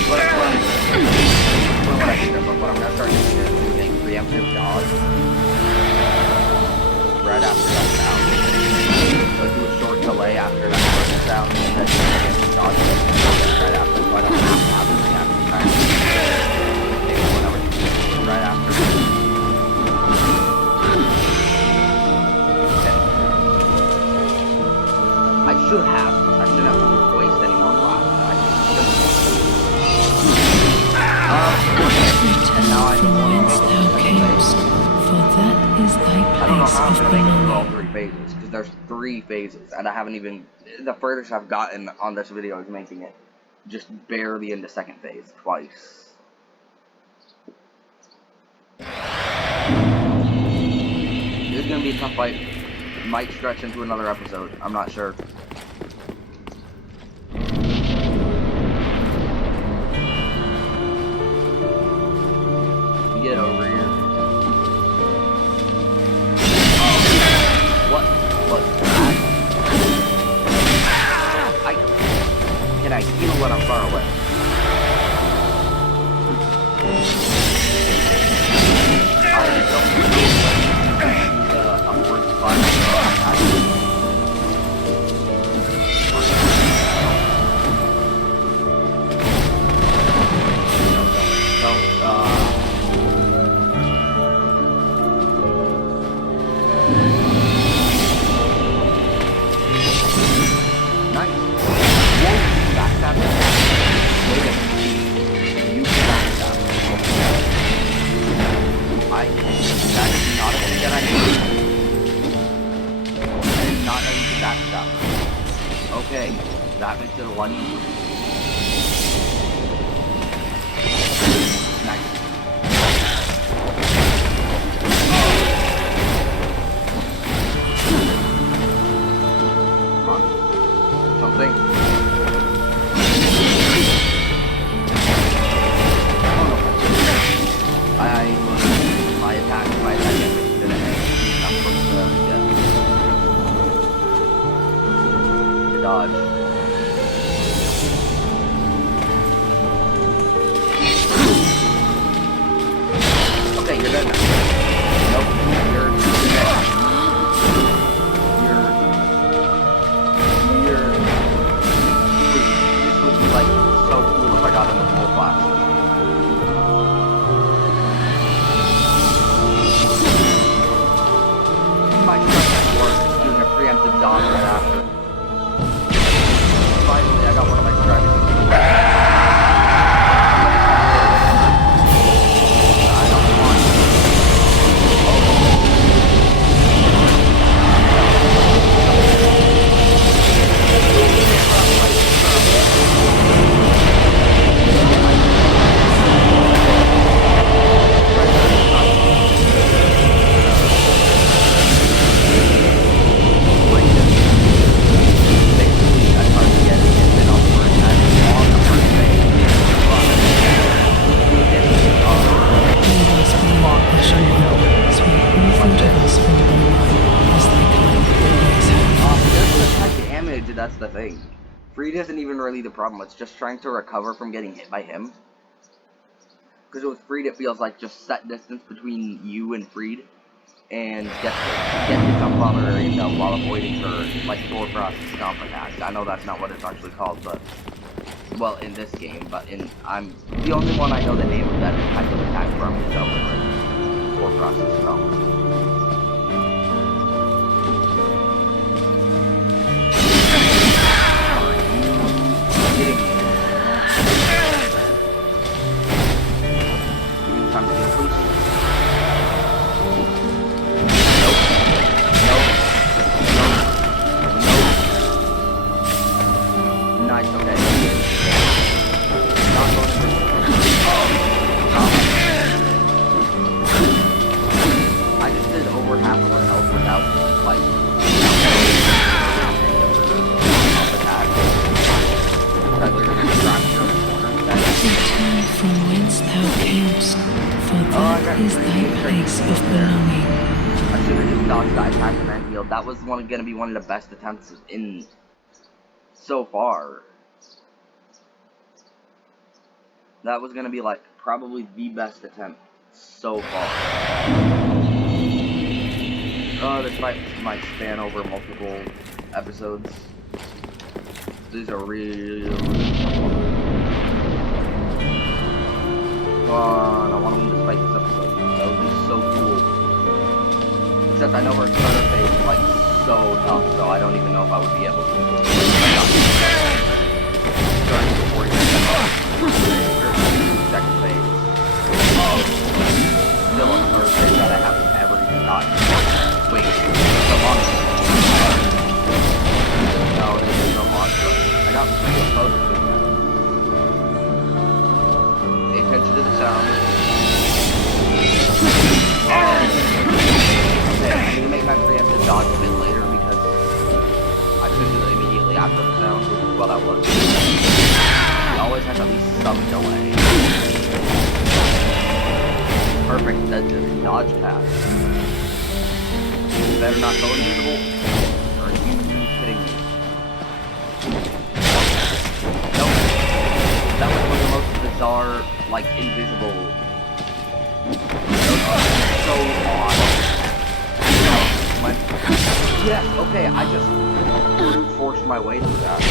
What I'm gonna start doing is doing preemptive dodge right after that sound. So do a short delay after that first sound, and then preemptive dodge right after, so I don't have to have the reaction time. Whenever you do right after. I should have this. I shouldn't have to waste any more blast. Return from whence thou camest, for that is thy I don't know place how I'm of gonna make it through all belonging. 3 phases, because there's 3 phases, and I haven't even, the furthest I've gotten on this video is making it just barely into 2nd phase, twice. This is gonna be a tough fight. Might stretch into another episode, I'm not sure. Get over here. What was that? Can I heal when I'm far away? I don't know upward spot. Nice. Whoa, backstab. Wait a minute. You backstab. That is not a thing that I need. That is not a backstab. Okay, that makes it a lot easier. Nice. Come on. Something. dodge. Okay, you're dead now. Nope, you're dead. This would be like so cool if I got him with full blast. My strike worked, doing a preemptive dodge right after. Finally, I got one of my strikes. That's the thing. Freed isn't even really the problem. It's just trying to recover from getting hit by him. Because with Freed, it feels like just set distance between you and Freed, and get to jump on her Ariandel while avoiding her like Thorfrost stomp attack. I know that's not what it's actually called, but well, in this game. But I'm the only one I know the name of that type of attack from is Thorfrost stomp. Time to heal, please. Nope. Nice, okay. Not going to... I just did over half of her health without, like... Return from whence thou camest, for that is thy place of belonging. I should have just dodged that attack and then healed. That was gonna be one of the best attempts in so far. That was gonna be like probably the best attempt so far. This might span over multiple episodes. These are real. I want him to fight this episode. That would be so cool. Except I know her starter phase is like so tough, so I don't even know if I would be able to. Starting before you second phase. Still on third phase that I haven't ever even gotten. Wait, so long. No, this is so long. I got real close to it. Pay attention to the sound. Okay, I need to make my preemptive dodge a bit later because I couldn't do it immediately after the sound, which is what I was. You always have at least some delay. Perfect, that's a dodge path. You better not go invisible, or are you kidding me? Nope. That was one of the most bizarre, like, invisible. So odd. Yes, okay, I just brute forced my way through that.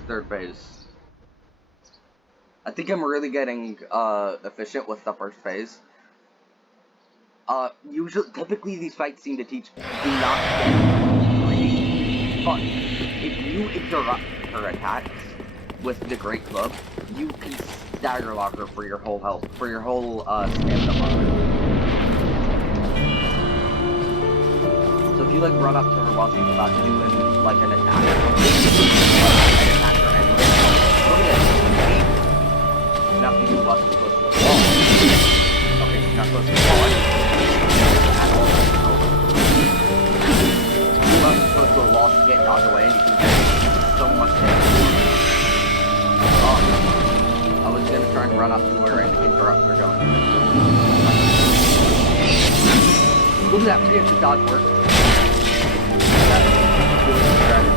third phase. I think I'm really getting efficient with the first phase. Typically these fights seem to teach do not get greedy, but if you interrupt her attacks with the Great Club, you can stagger lock her for your whole health, for your whole stamina bar. So if you like run up to her while she's about to do like an attack, look at it. Now you do while she's close to the wall. Okay, she's not close to the wall. Well, she's close to a wall, she can't dodge away, and you can get so much damage. I was gonna try and run up to her and interrupt her going. Look at that, preemptive dodge work. That's really good strategy.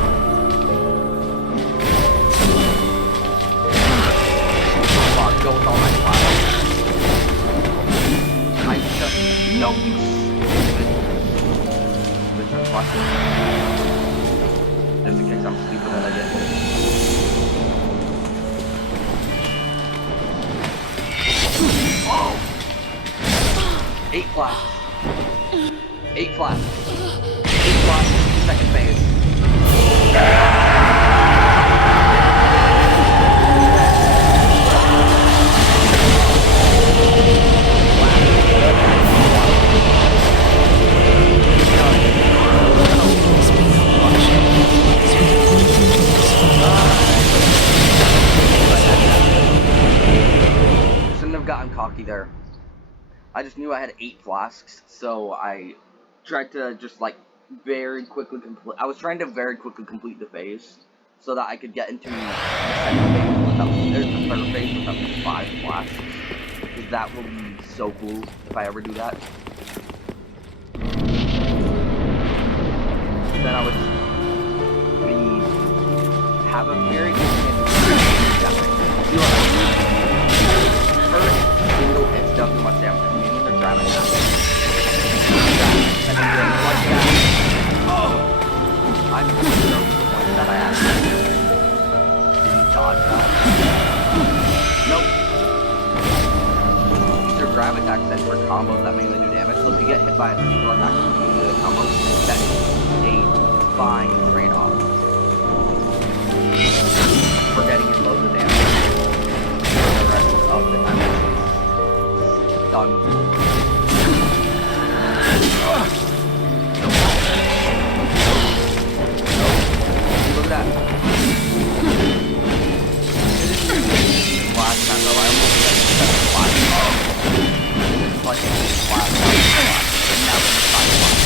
Come on, go with all my fire. I just... No, you stupid. Richard, watch it. Just in case I'm stupid that I did. Oh! 8 flashes. 8 flashes. 8 flashes. Second phase. Shouldn't have gotten cocky there. I just knew I had 8 flasks, so I tried to just like very quickly complete. I was trying to very quickly complete the phase so that I could get into the second phase without, or the third phase without 5 flasks. Because that will be so cool if I ever do that. Then I would have a very good chance of first single hits don't do much damage, meaning they're driving out. And then doing like that. Oh! I'm so disappointed that I actually didn't dodge that. Nope. These are grab attacks and for combos that mainly do damage. So if you get hit by a single attack and you do a combo, that is a fine trade-off for getting in loads of damage for the rest of the time. Done. Look at that. Last time though, I almost got flash. It's like flash. And now it's 5 flash.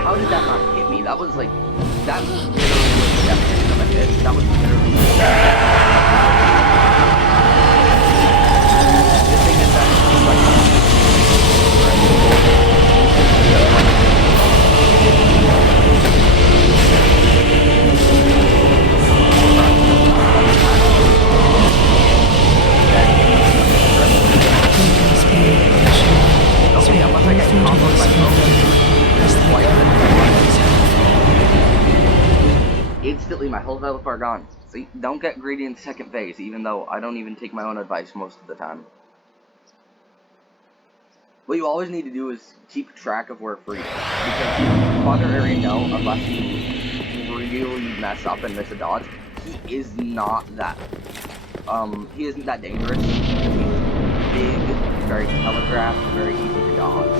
How did that not hit me? That was like, that literally was the definition of a hit. That was literally the thing is that it's like, okay, unless I get comboed by both. Instantly, my whole health bar gone. See, don't get greedy in the second phase, even though I don't even take my own advice most of the time. What you always need to do is keep track of where free is, because Father Ariandel, unless you really mess up and miss a dodge, he is not that, he isn't that dangerous. He's big, very telegraphed, very easy to dodge.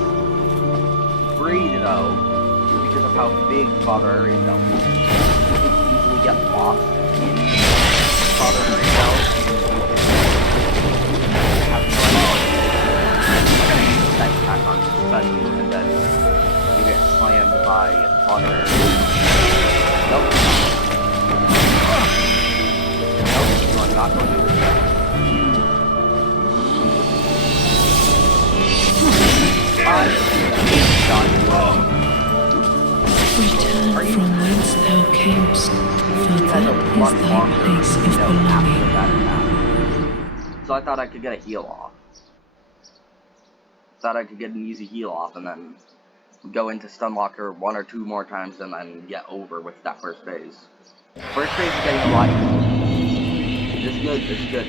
Free, though, because of how big Father Ariandel is, you can easily get lost in Father Ariandel. Have no idea. Attack on you, and then you get slammed by Father Ariandel. Nope. Nope, I'm not going to do this. Return from whence thou camest. camest, for He has a that much is thy longer place of window after belonging. that attack. So I thought I could get a heal off. Thought I could get an easy heal off and then go into Stunlocker 1 or 2 more times and then get over with that first phase. First phase is getting a lot easier. This is good, this is good.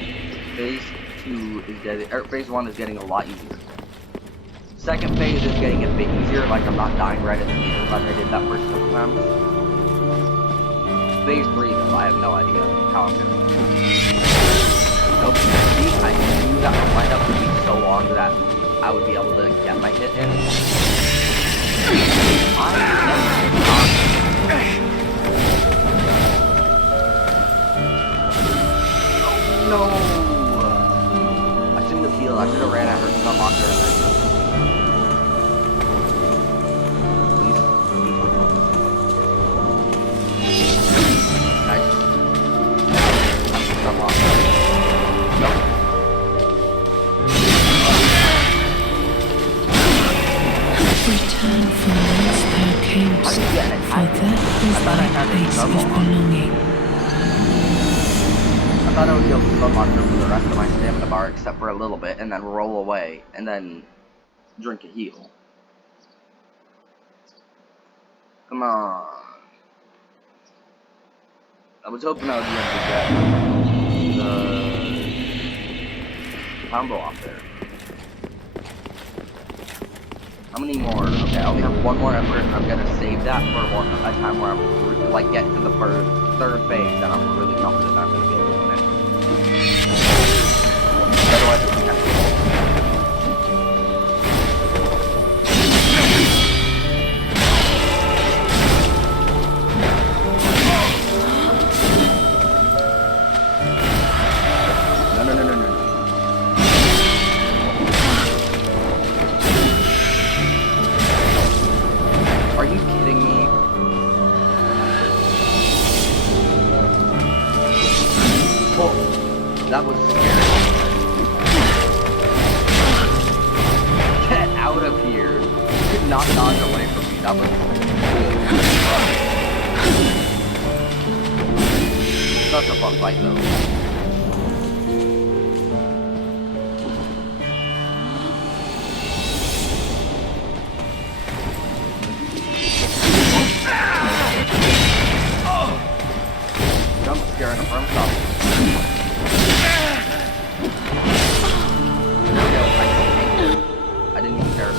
Phase 2 is getting, or phase 1 is getting a lot easier. Second phase is getting a bit easier, like I'm not dying right at the beginning like I did that first couple times. Phase 3 though, I have no idea how I'm gonna do. Nope, see, I knew that the lineup would be so long that I would be able to get my hit in. Oh no! I shouldn't have healed, I should have ran at her Stunlocker and then... Return from whence thou camest, for that is thy place of belonging. I thought I would be able to Stunlock her for the rest of my stamina bar, except for a little bit, and then roll away, and then drink a heal. Come on. I was hoping I would be able to get the combo off there. How many more? Okay, I only have one more effort. I'm gonna save that for a time where I'm like get to the third phase, and I'm really confident I'm gonna be able to win it. Otherwise, it's kind of Are you kidding me? Oh, that was scary. Get out of here. You could not dodge away from me. That was really such a fun fight though. Jump scare in the front stop. There we go. I didn't even care.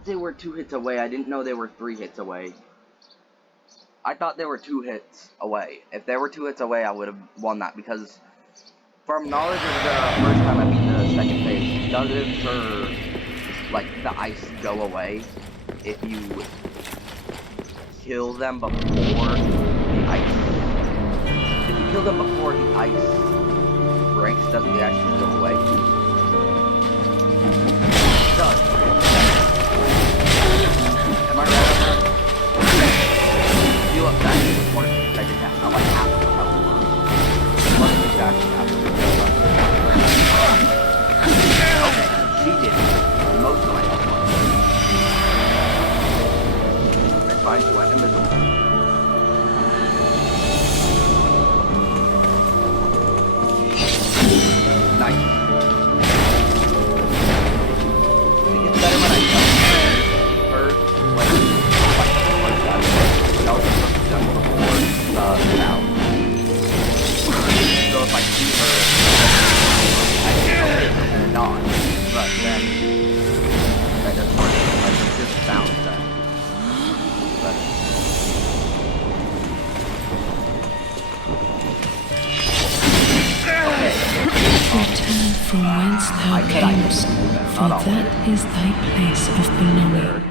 thought they were 2 hits away. I didn't know they were 3 hits away. I thought they were 2 hits away. If they were 2 hits away, I would have won that because from knowledge of the first time I beat the second phase, doesn't like the ice go away if you kill them before the ice. If you kill them before the ice breaks, doesn't the ice just go away? It does. Am I right on that? You look, that was one of the things I did have. I like half of the health. One of the exactly half of the health. Okay, she did most of my health. That's fine, she went invisible. Nice. It gets better when I jump first, like that. That was the first jump before sound. So if I see her, I can and dodge. But then that doesn't work. Like it just sounds then. But Return from whence thou camest, for that is thy place of belonging.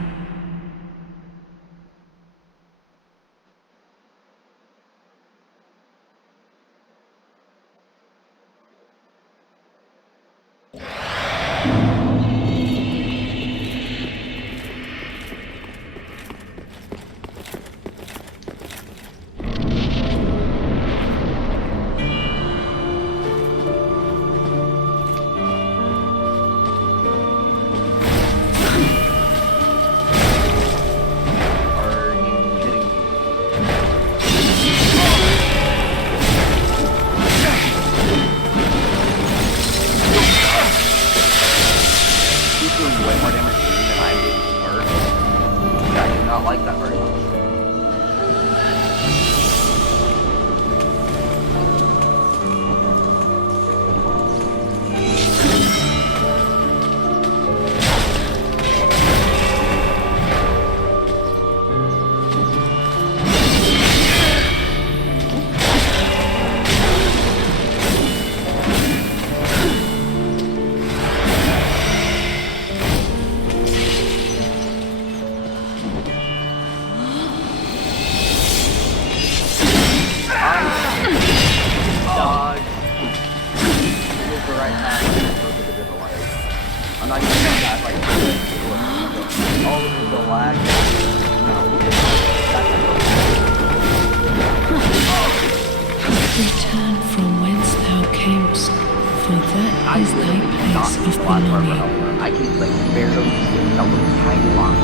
Return from whence thou camest, for that is thy place of belonging. I can like barely see a little tiny line.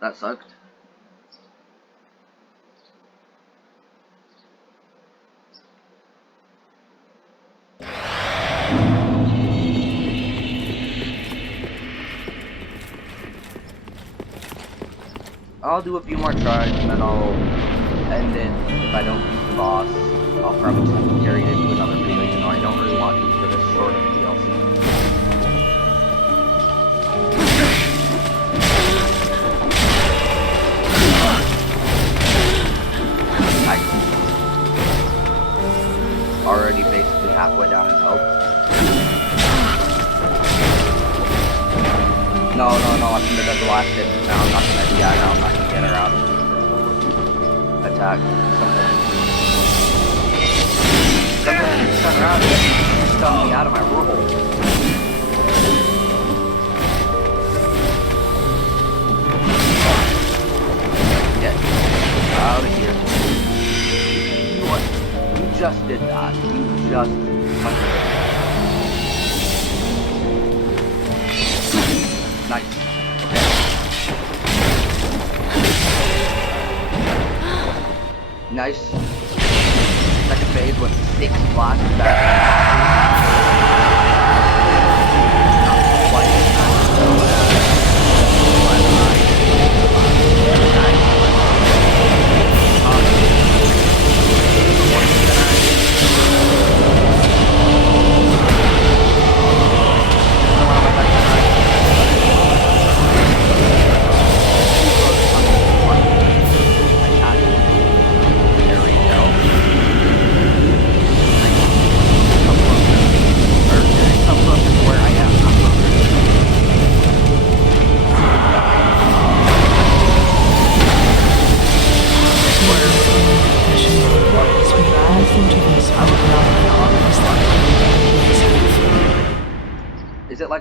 That sucked. I'll do a few more tries and then I'll end it. If I don't beat the boss, I'll probably just carry it into another video, even though I don't really want to for this short of a DLC. Already basically halfway down in health. No, I think that's the last hit. Now I'm not gonna, yeah, no, I'm not gonna get her out of the attack. Something turn around and stun me out of my roll. Get out of here. What? You just did that. You just punched it. Nice. Okay. Nice. Second phase with 6 blasts back. Not quite as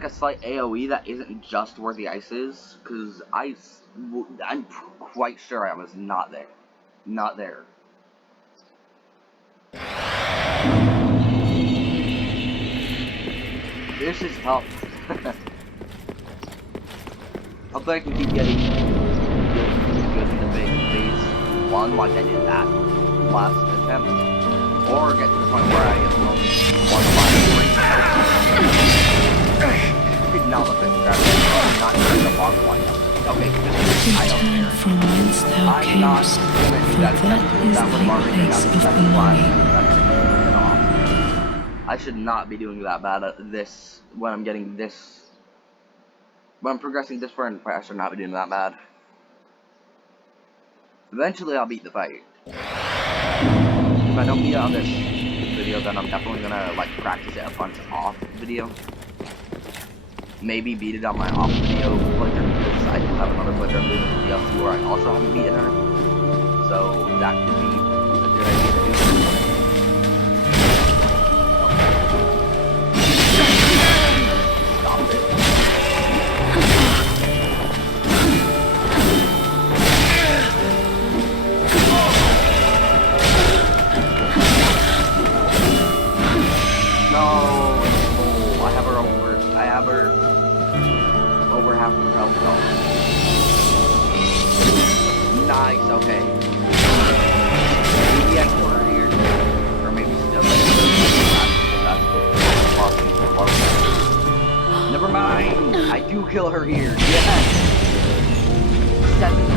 a slight AoE that isn't just where the ice is, because I'm quite sure I was not there. Not there. This is tough. Hopefully I can keep getting good in the phase 1 like I did that last attempt. Or get to the point where I get the only one did not look at that. Not even the long one. Okay, I don't Return care. from whence thou I'm not camest, gonna do for that. that is That thy remark place is of belonging. I should not be doing that bad at this when I'm getting this. When I'm progressing this far in the fight, I should not be doing that bad. Eventually, I'll beat the fight. If I don't beat it on this video, then I'm definitely gonna like practice it a bunch off video. Maybe beat it on my off video playthrough, because I do have another playthrough I'm doing with DLC where I also haven't beaten her. So that could be a good idea to do. Stop it. No, oh, I have her over half of her health. Nice, okay. Maybe I kill her here, or maybe still. Never mind. I do kill her here. Yes. 7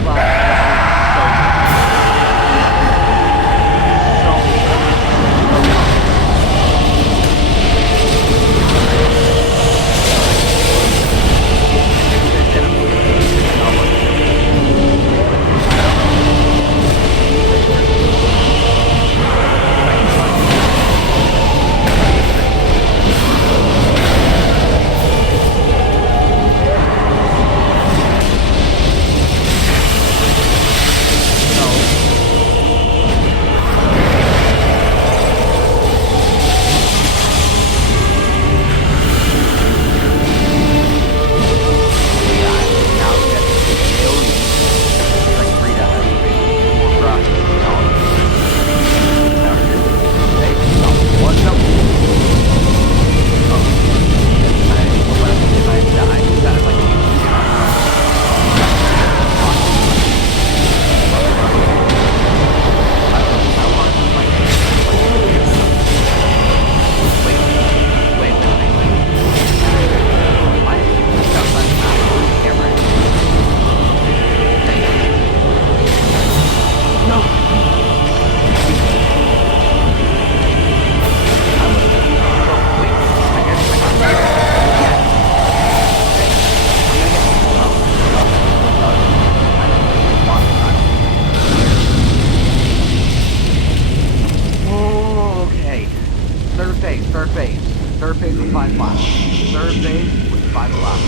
Third phase with 5 blasts. Third phase with 5 blasts.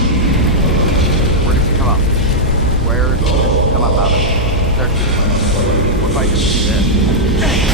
Where does it come up? Where does it come up out of? Third phase. What if I just do this?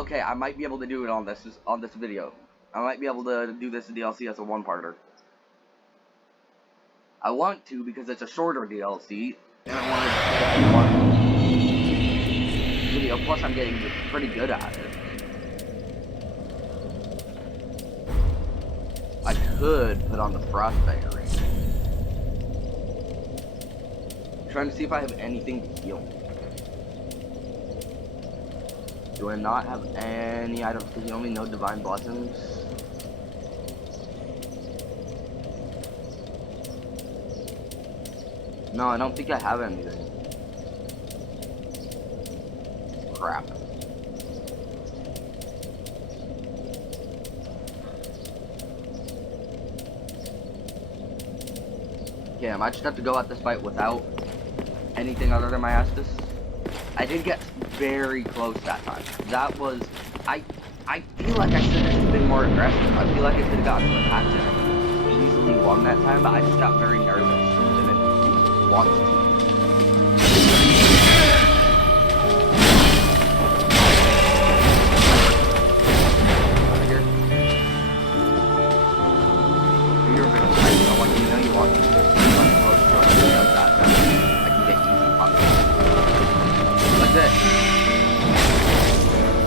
okay, I might be able to do it on this video. I might be able to do this DLC as a one-parter. I want to because it's a shorter DLC, and I want to get it in one video. Plus, I'm getting pretty good at it. I could put on the frostbite ring. Trying to see if I have anything to heal. Do I not have any items to heal me? No divine blessings. No, I don't think I have anything. Crap. Yeah, I might just have to go at this fight without anything other than my Estus. I did get very close that time. That was... I feel like I should have just been more aggressive. I feel like I could have gotten some attacks in and easily won that time, but I just got very nervous and didn't want to.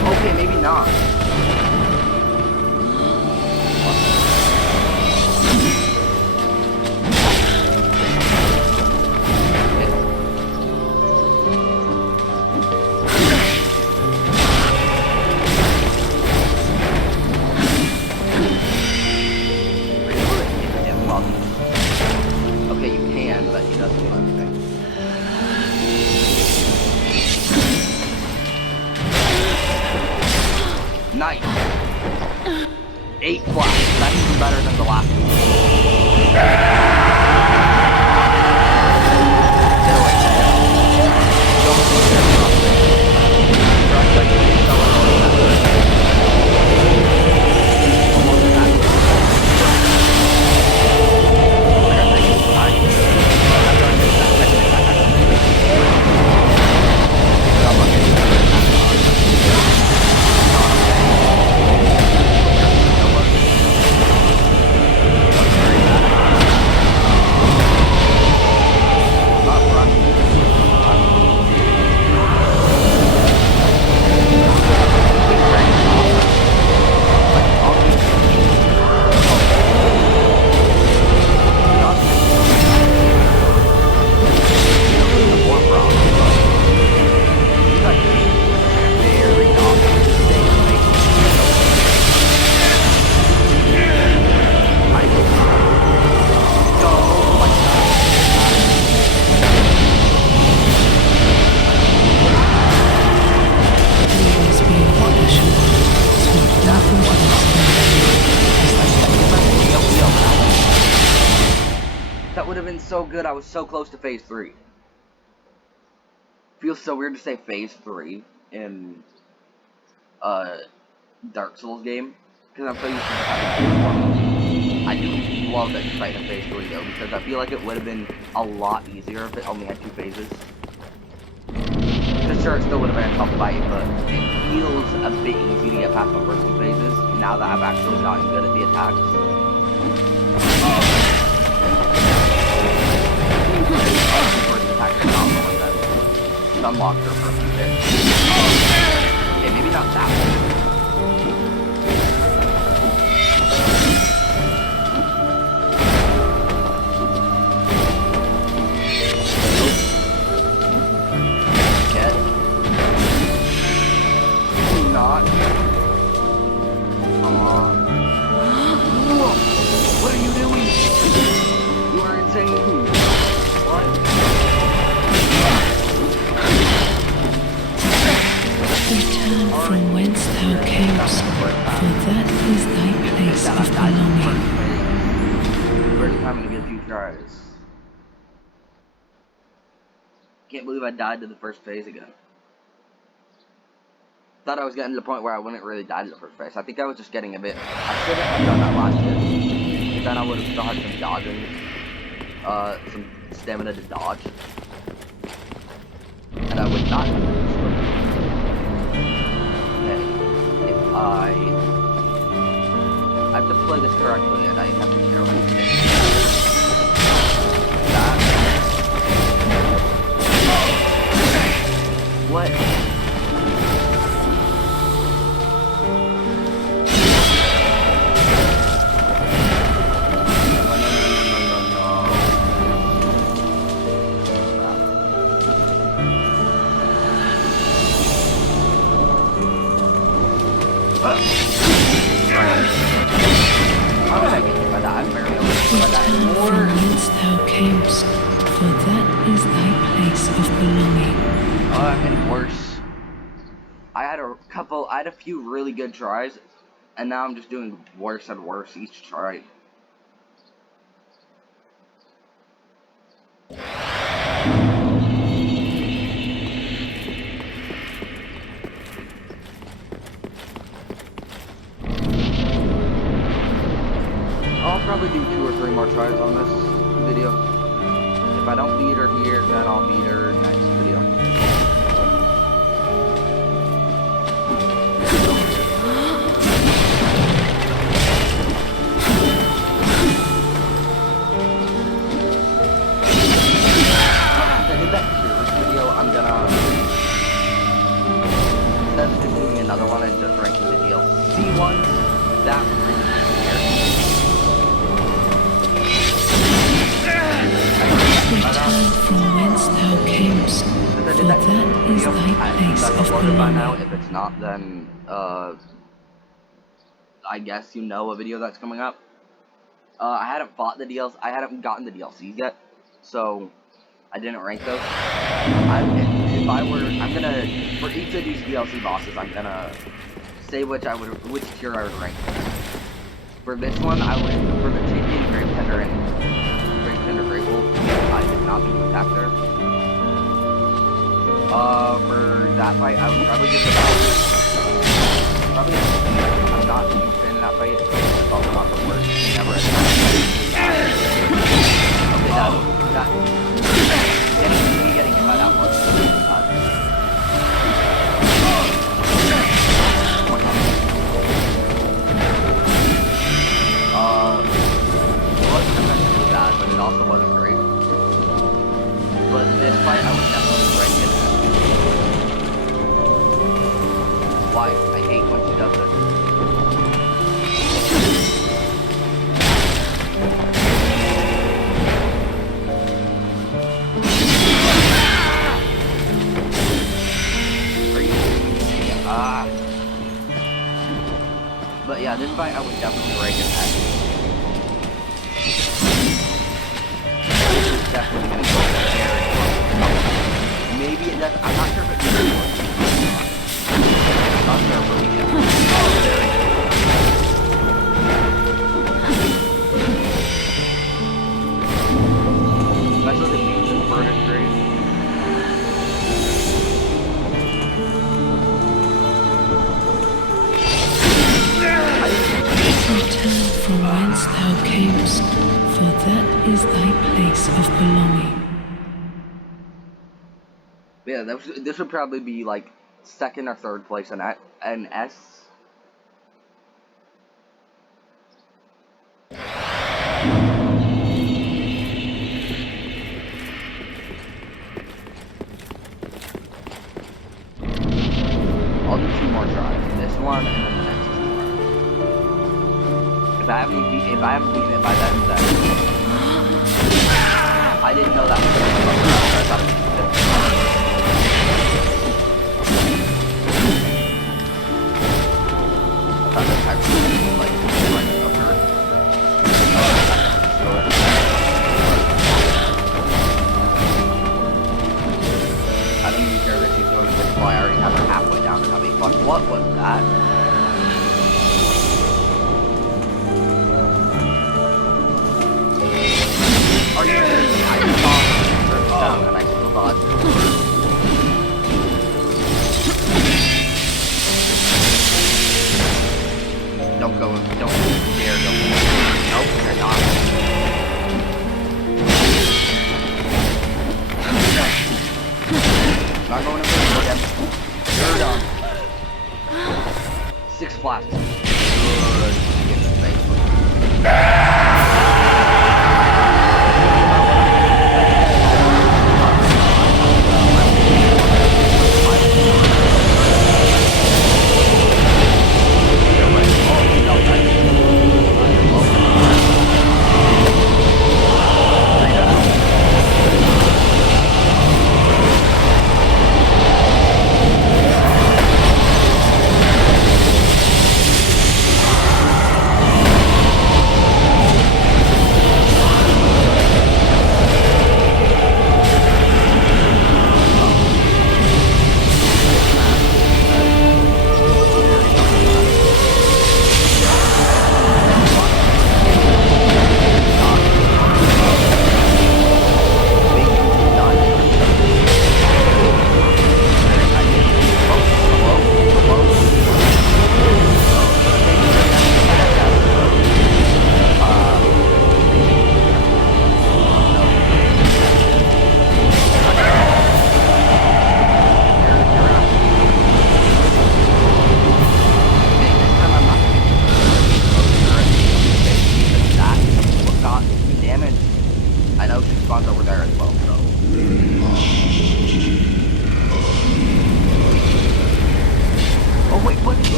Okay, maybe not. Okay, you can, but he doesn't do anything. Nice. 8 flash. That's even better than the last one. Get away from there. Don't look there. Almost so good. I was so close to phase 3. Feels so weird to say phase 3 in Dark Souls game because I'm so used to having phase 1. I do love that you fight in phase 3 though because I feel like it would have been a lot easier if it only had 2 phases. For sure, it still would have been a tough fight, but it feels a bit easy to get past the first 2 phases now that I've actually gotten good at the attacks. Unlocked her for a few bits. Okay, maybe not that one. Get. Not. Come on. What are you doing? You are insane. What? Return from whence thou camest, for that is thy place of belonging. First time in a good few tries. Can't believe I died to the first phase again. Thought I was getting to the point where I wouldn't really die to the first phase. I think I was just getting a bit... I should have done that last hit. Because then I would have still had some dodging. Some stamina to dodge. And I would not have been destroyed. Okay. correctly, and I have to terribly stick. That. What? Return from whence thou camest, for that is thy place of belonging. Oh, I'm getting worse. I had a few really good tries, and now I'm just doing worse and worse each try. I'll probably do 2 or 3 more tries on this video. If I don't beat her here, then I'll beat her next video. If I did that first video, I'm gonna, instead of doing another one and just ranking the DLC ones, that would really be scary. Return from whence thou camest, for that is thy place of by now. belonging. If it's not, then I guess you know a video that's coming up. I hadn't bought the DLC. I hadn't gotten the DLCs yet, so I didn't rank those. If I were, I'm gonna, for each of these DLC bosses, I'm gonna say which tier I would rank. For this one, I would, for the Champion, Grave Tender, and Grave Tender Great Wolf, I did not beat the attack there. For that fight, I would probably give it I'm not a huge fan of that fight. It's also not the worst. Never had me getting hit by that one. It wasn't effectively bad, but it also wasn't great. But this fight, I would definitely rank it. Why? I hate when she does this. Are you kidding me? But yeah, this fight I would definitely rank it at. Definitely gonna go very close. Maybe it does. I'm not sure if it's very close. I'm not sure if we can. Especially the beams and burden tree. Return from whence thou camest, for that is thy place of belonging. Yeah, this would probably be like second or third place in an S. I'll do 2 more tries. This one and then the next one. If I haven't beaten it by then, I didn't know that was I thought it was I don't even care if she's doing this while I already have her halfway down and I'll be fucked. What was that? Are you kidding me? I just saw her down and I still dodged it. Don't go, don't dare, don't go. Nope, you're not. Not going to the again. You're done. 6 flasks. Good. Get the face.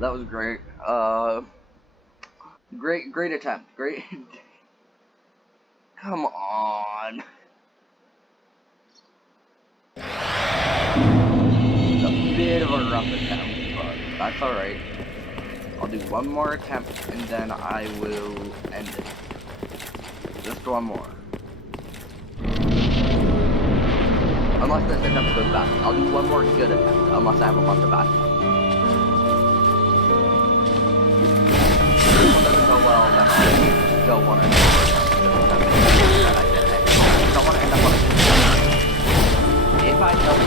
That was great. Great attempt. Great. Come on. It's a bit of a rough attempt, but that's alright. I'll do one more attempt and then I will end it. Just one more. Unless this attempt goes bad. I'll do one more good attempt, unless I have a bunch of bad ones. If this one doesn't go well, then I'll go one and I don't want to end up on a good. If I don't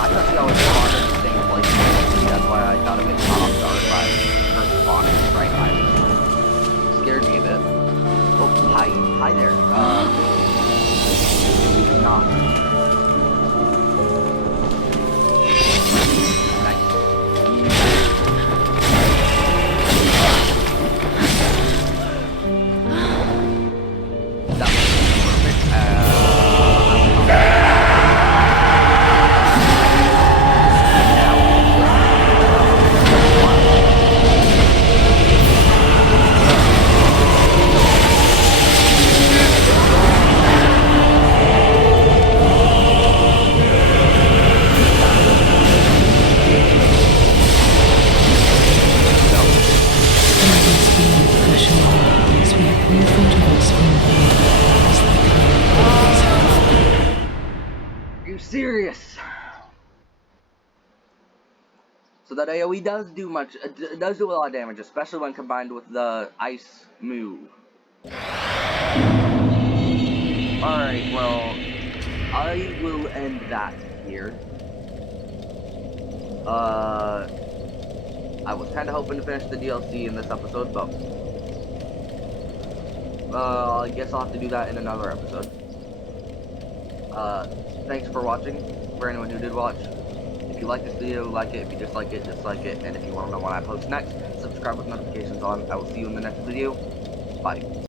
I thought I was spawned in the same place. That's why I got a bit caught off guard by her spawning right by me. Scared me a bit. Oh, hi there. Not. Serious. So that AoE does do much. It does do a lot of damage, especially when combined with the ice move. Alright, well, I will end that here. I was kind of hoping to finish the DLC in this episode, but I guess I'll have to do that in another episode. Thanks for watching, for anyone who did watch. If you like this video, like it. If you dislike it, dislike it. And if you want to know when I post next, subscribe with notifications on. I will see you in the next video. Bye.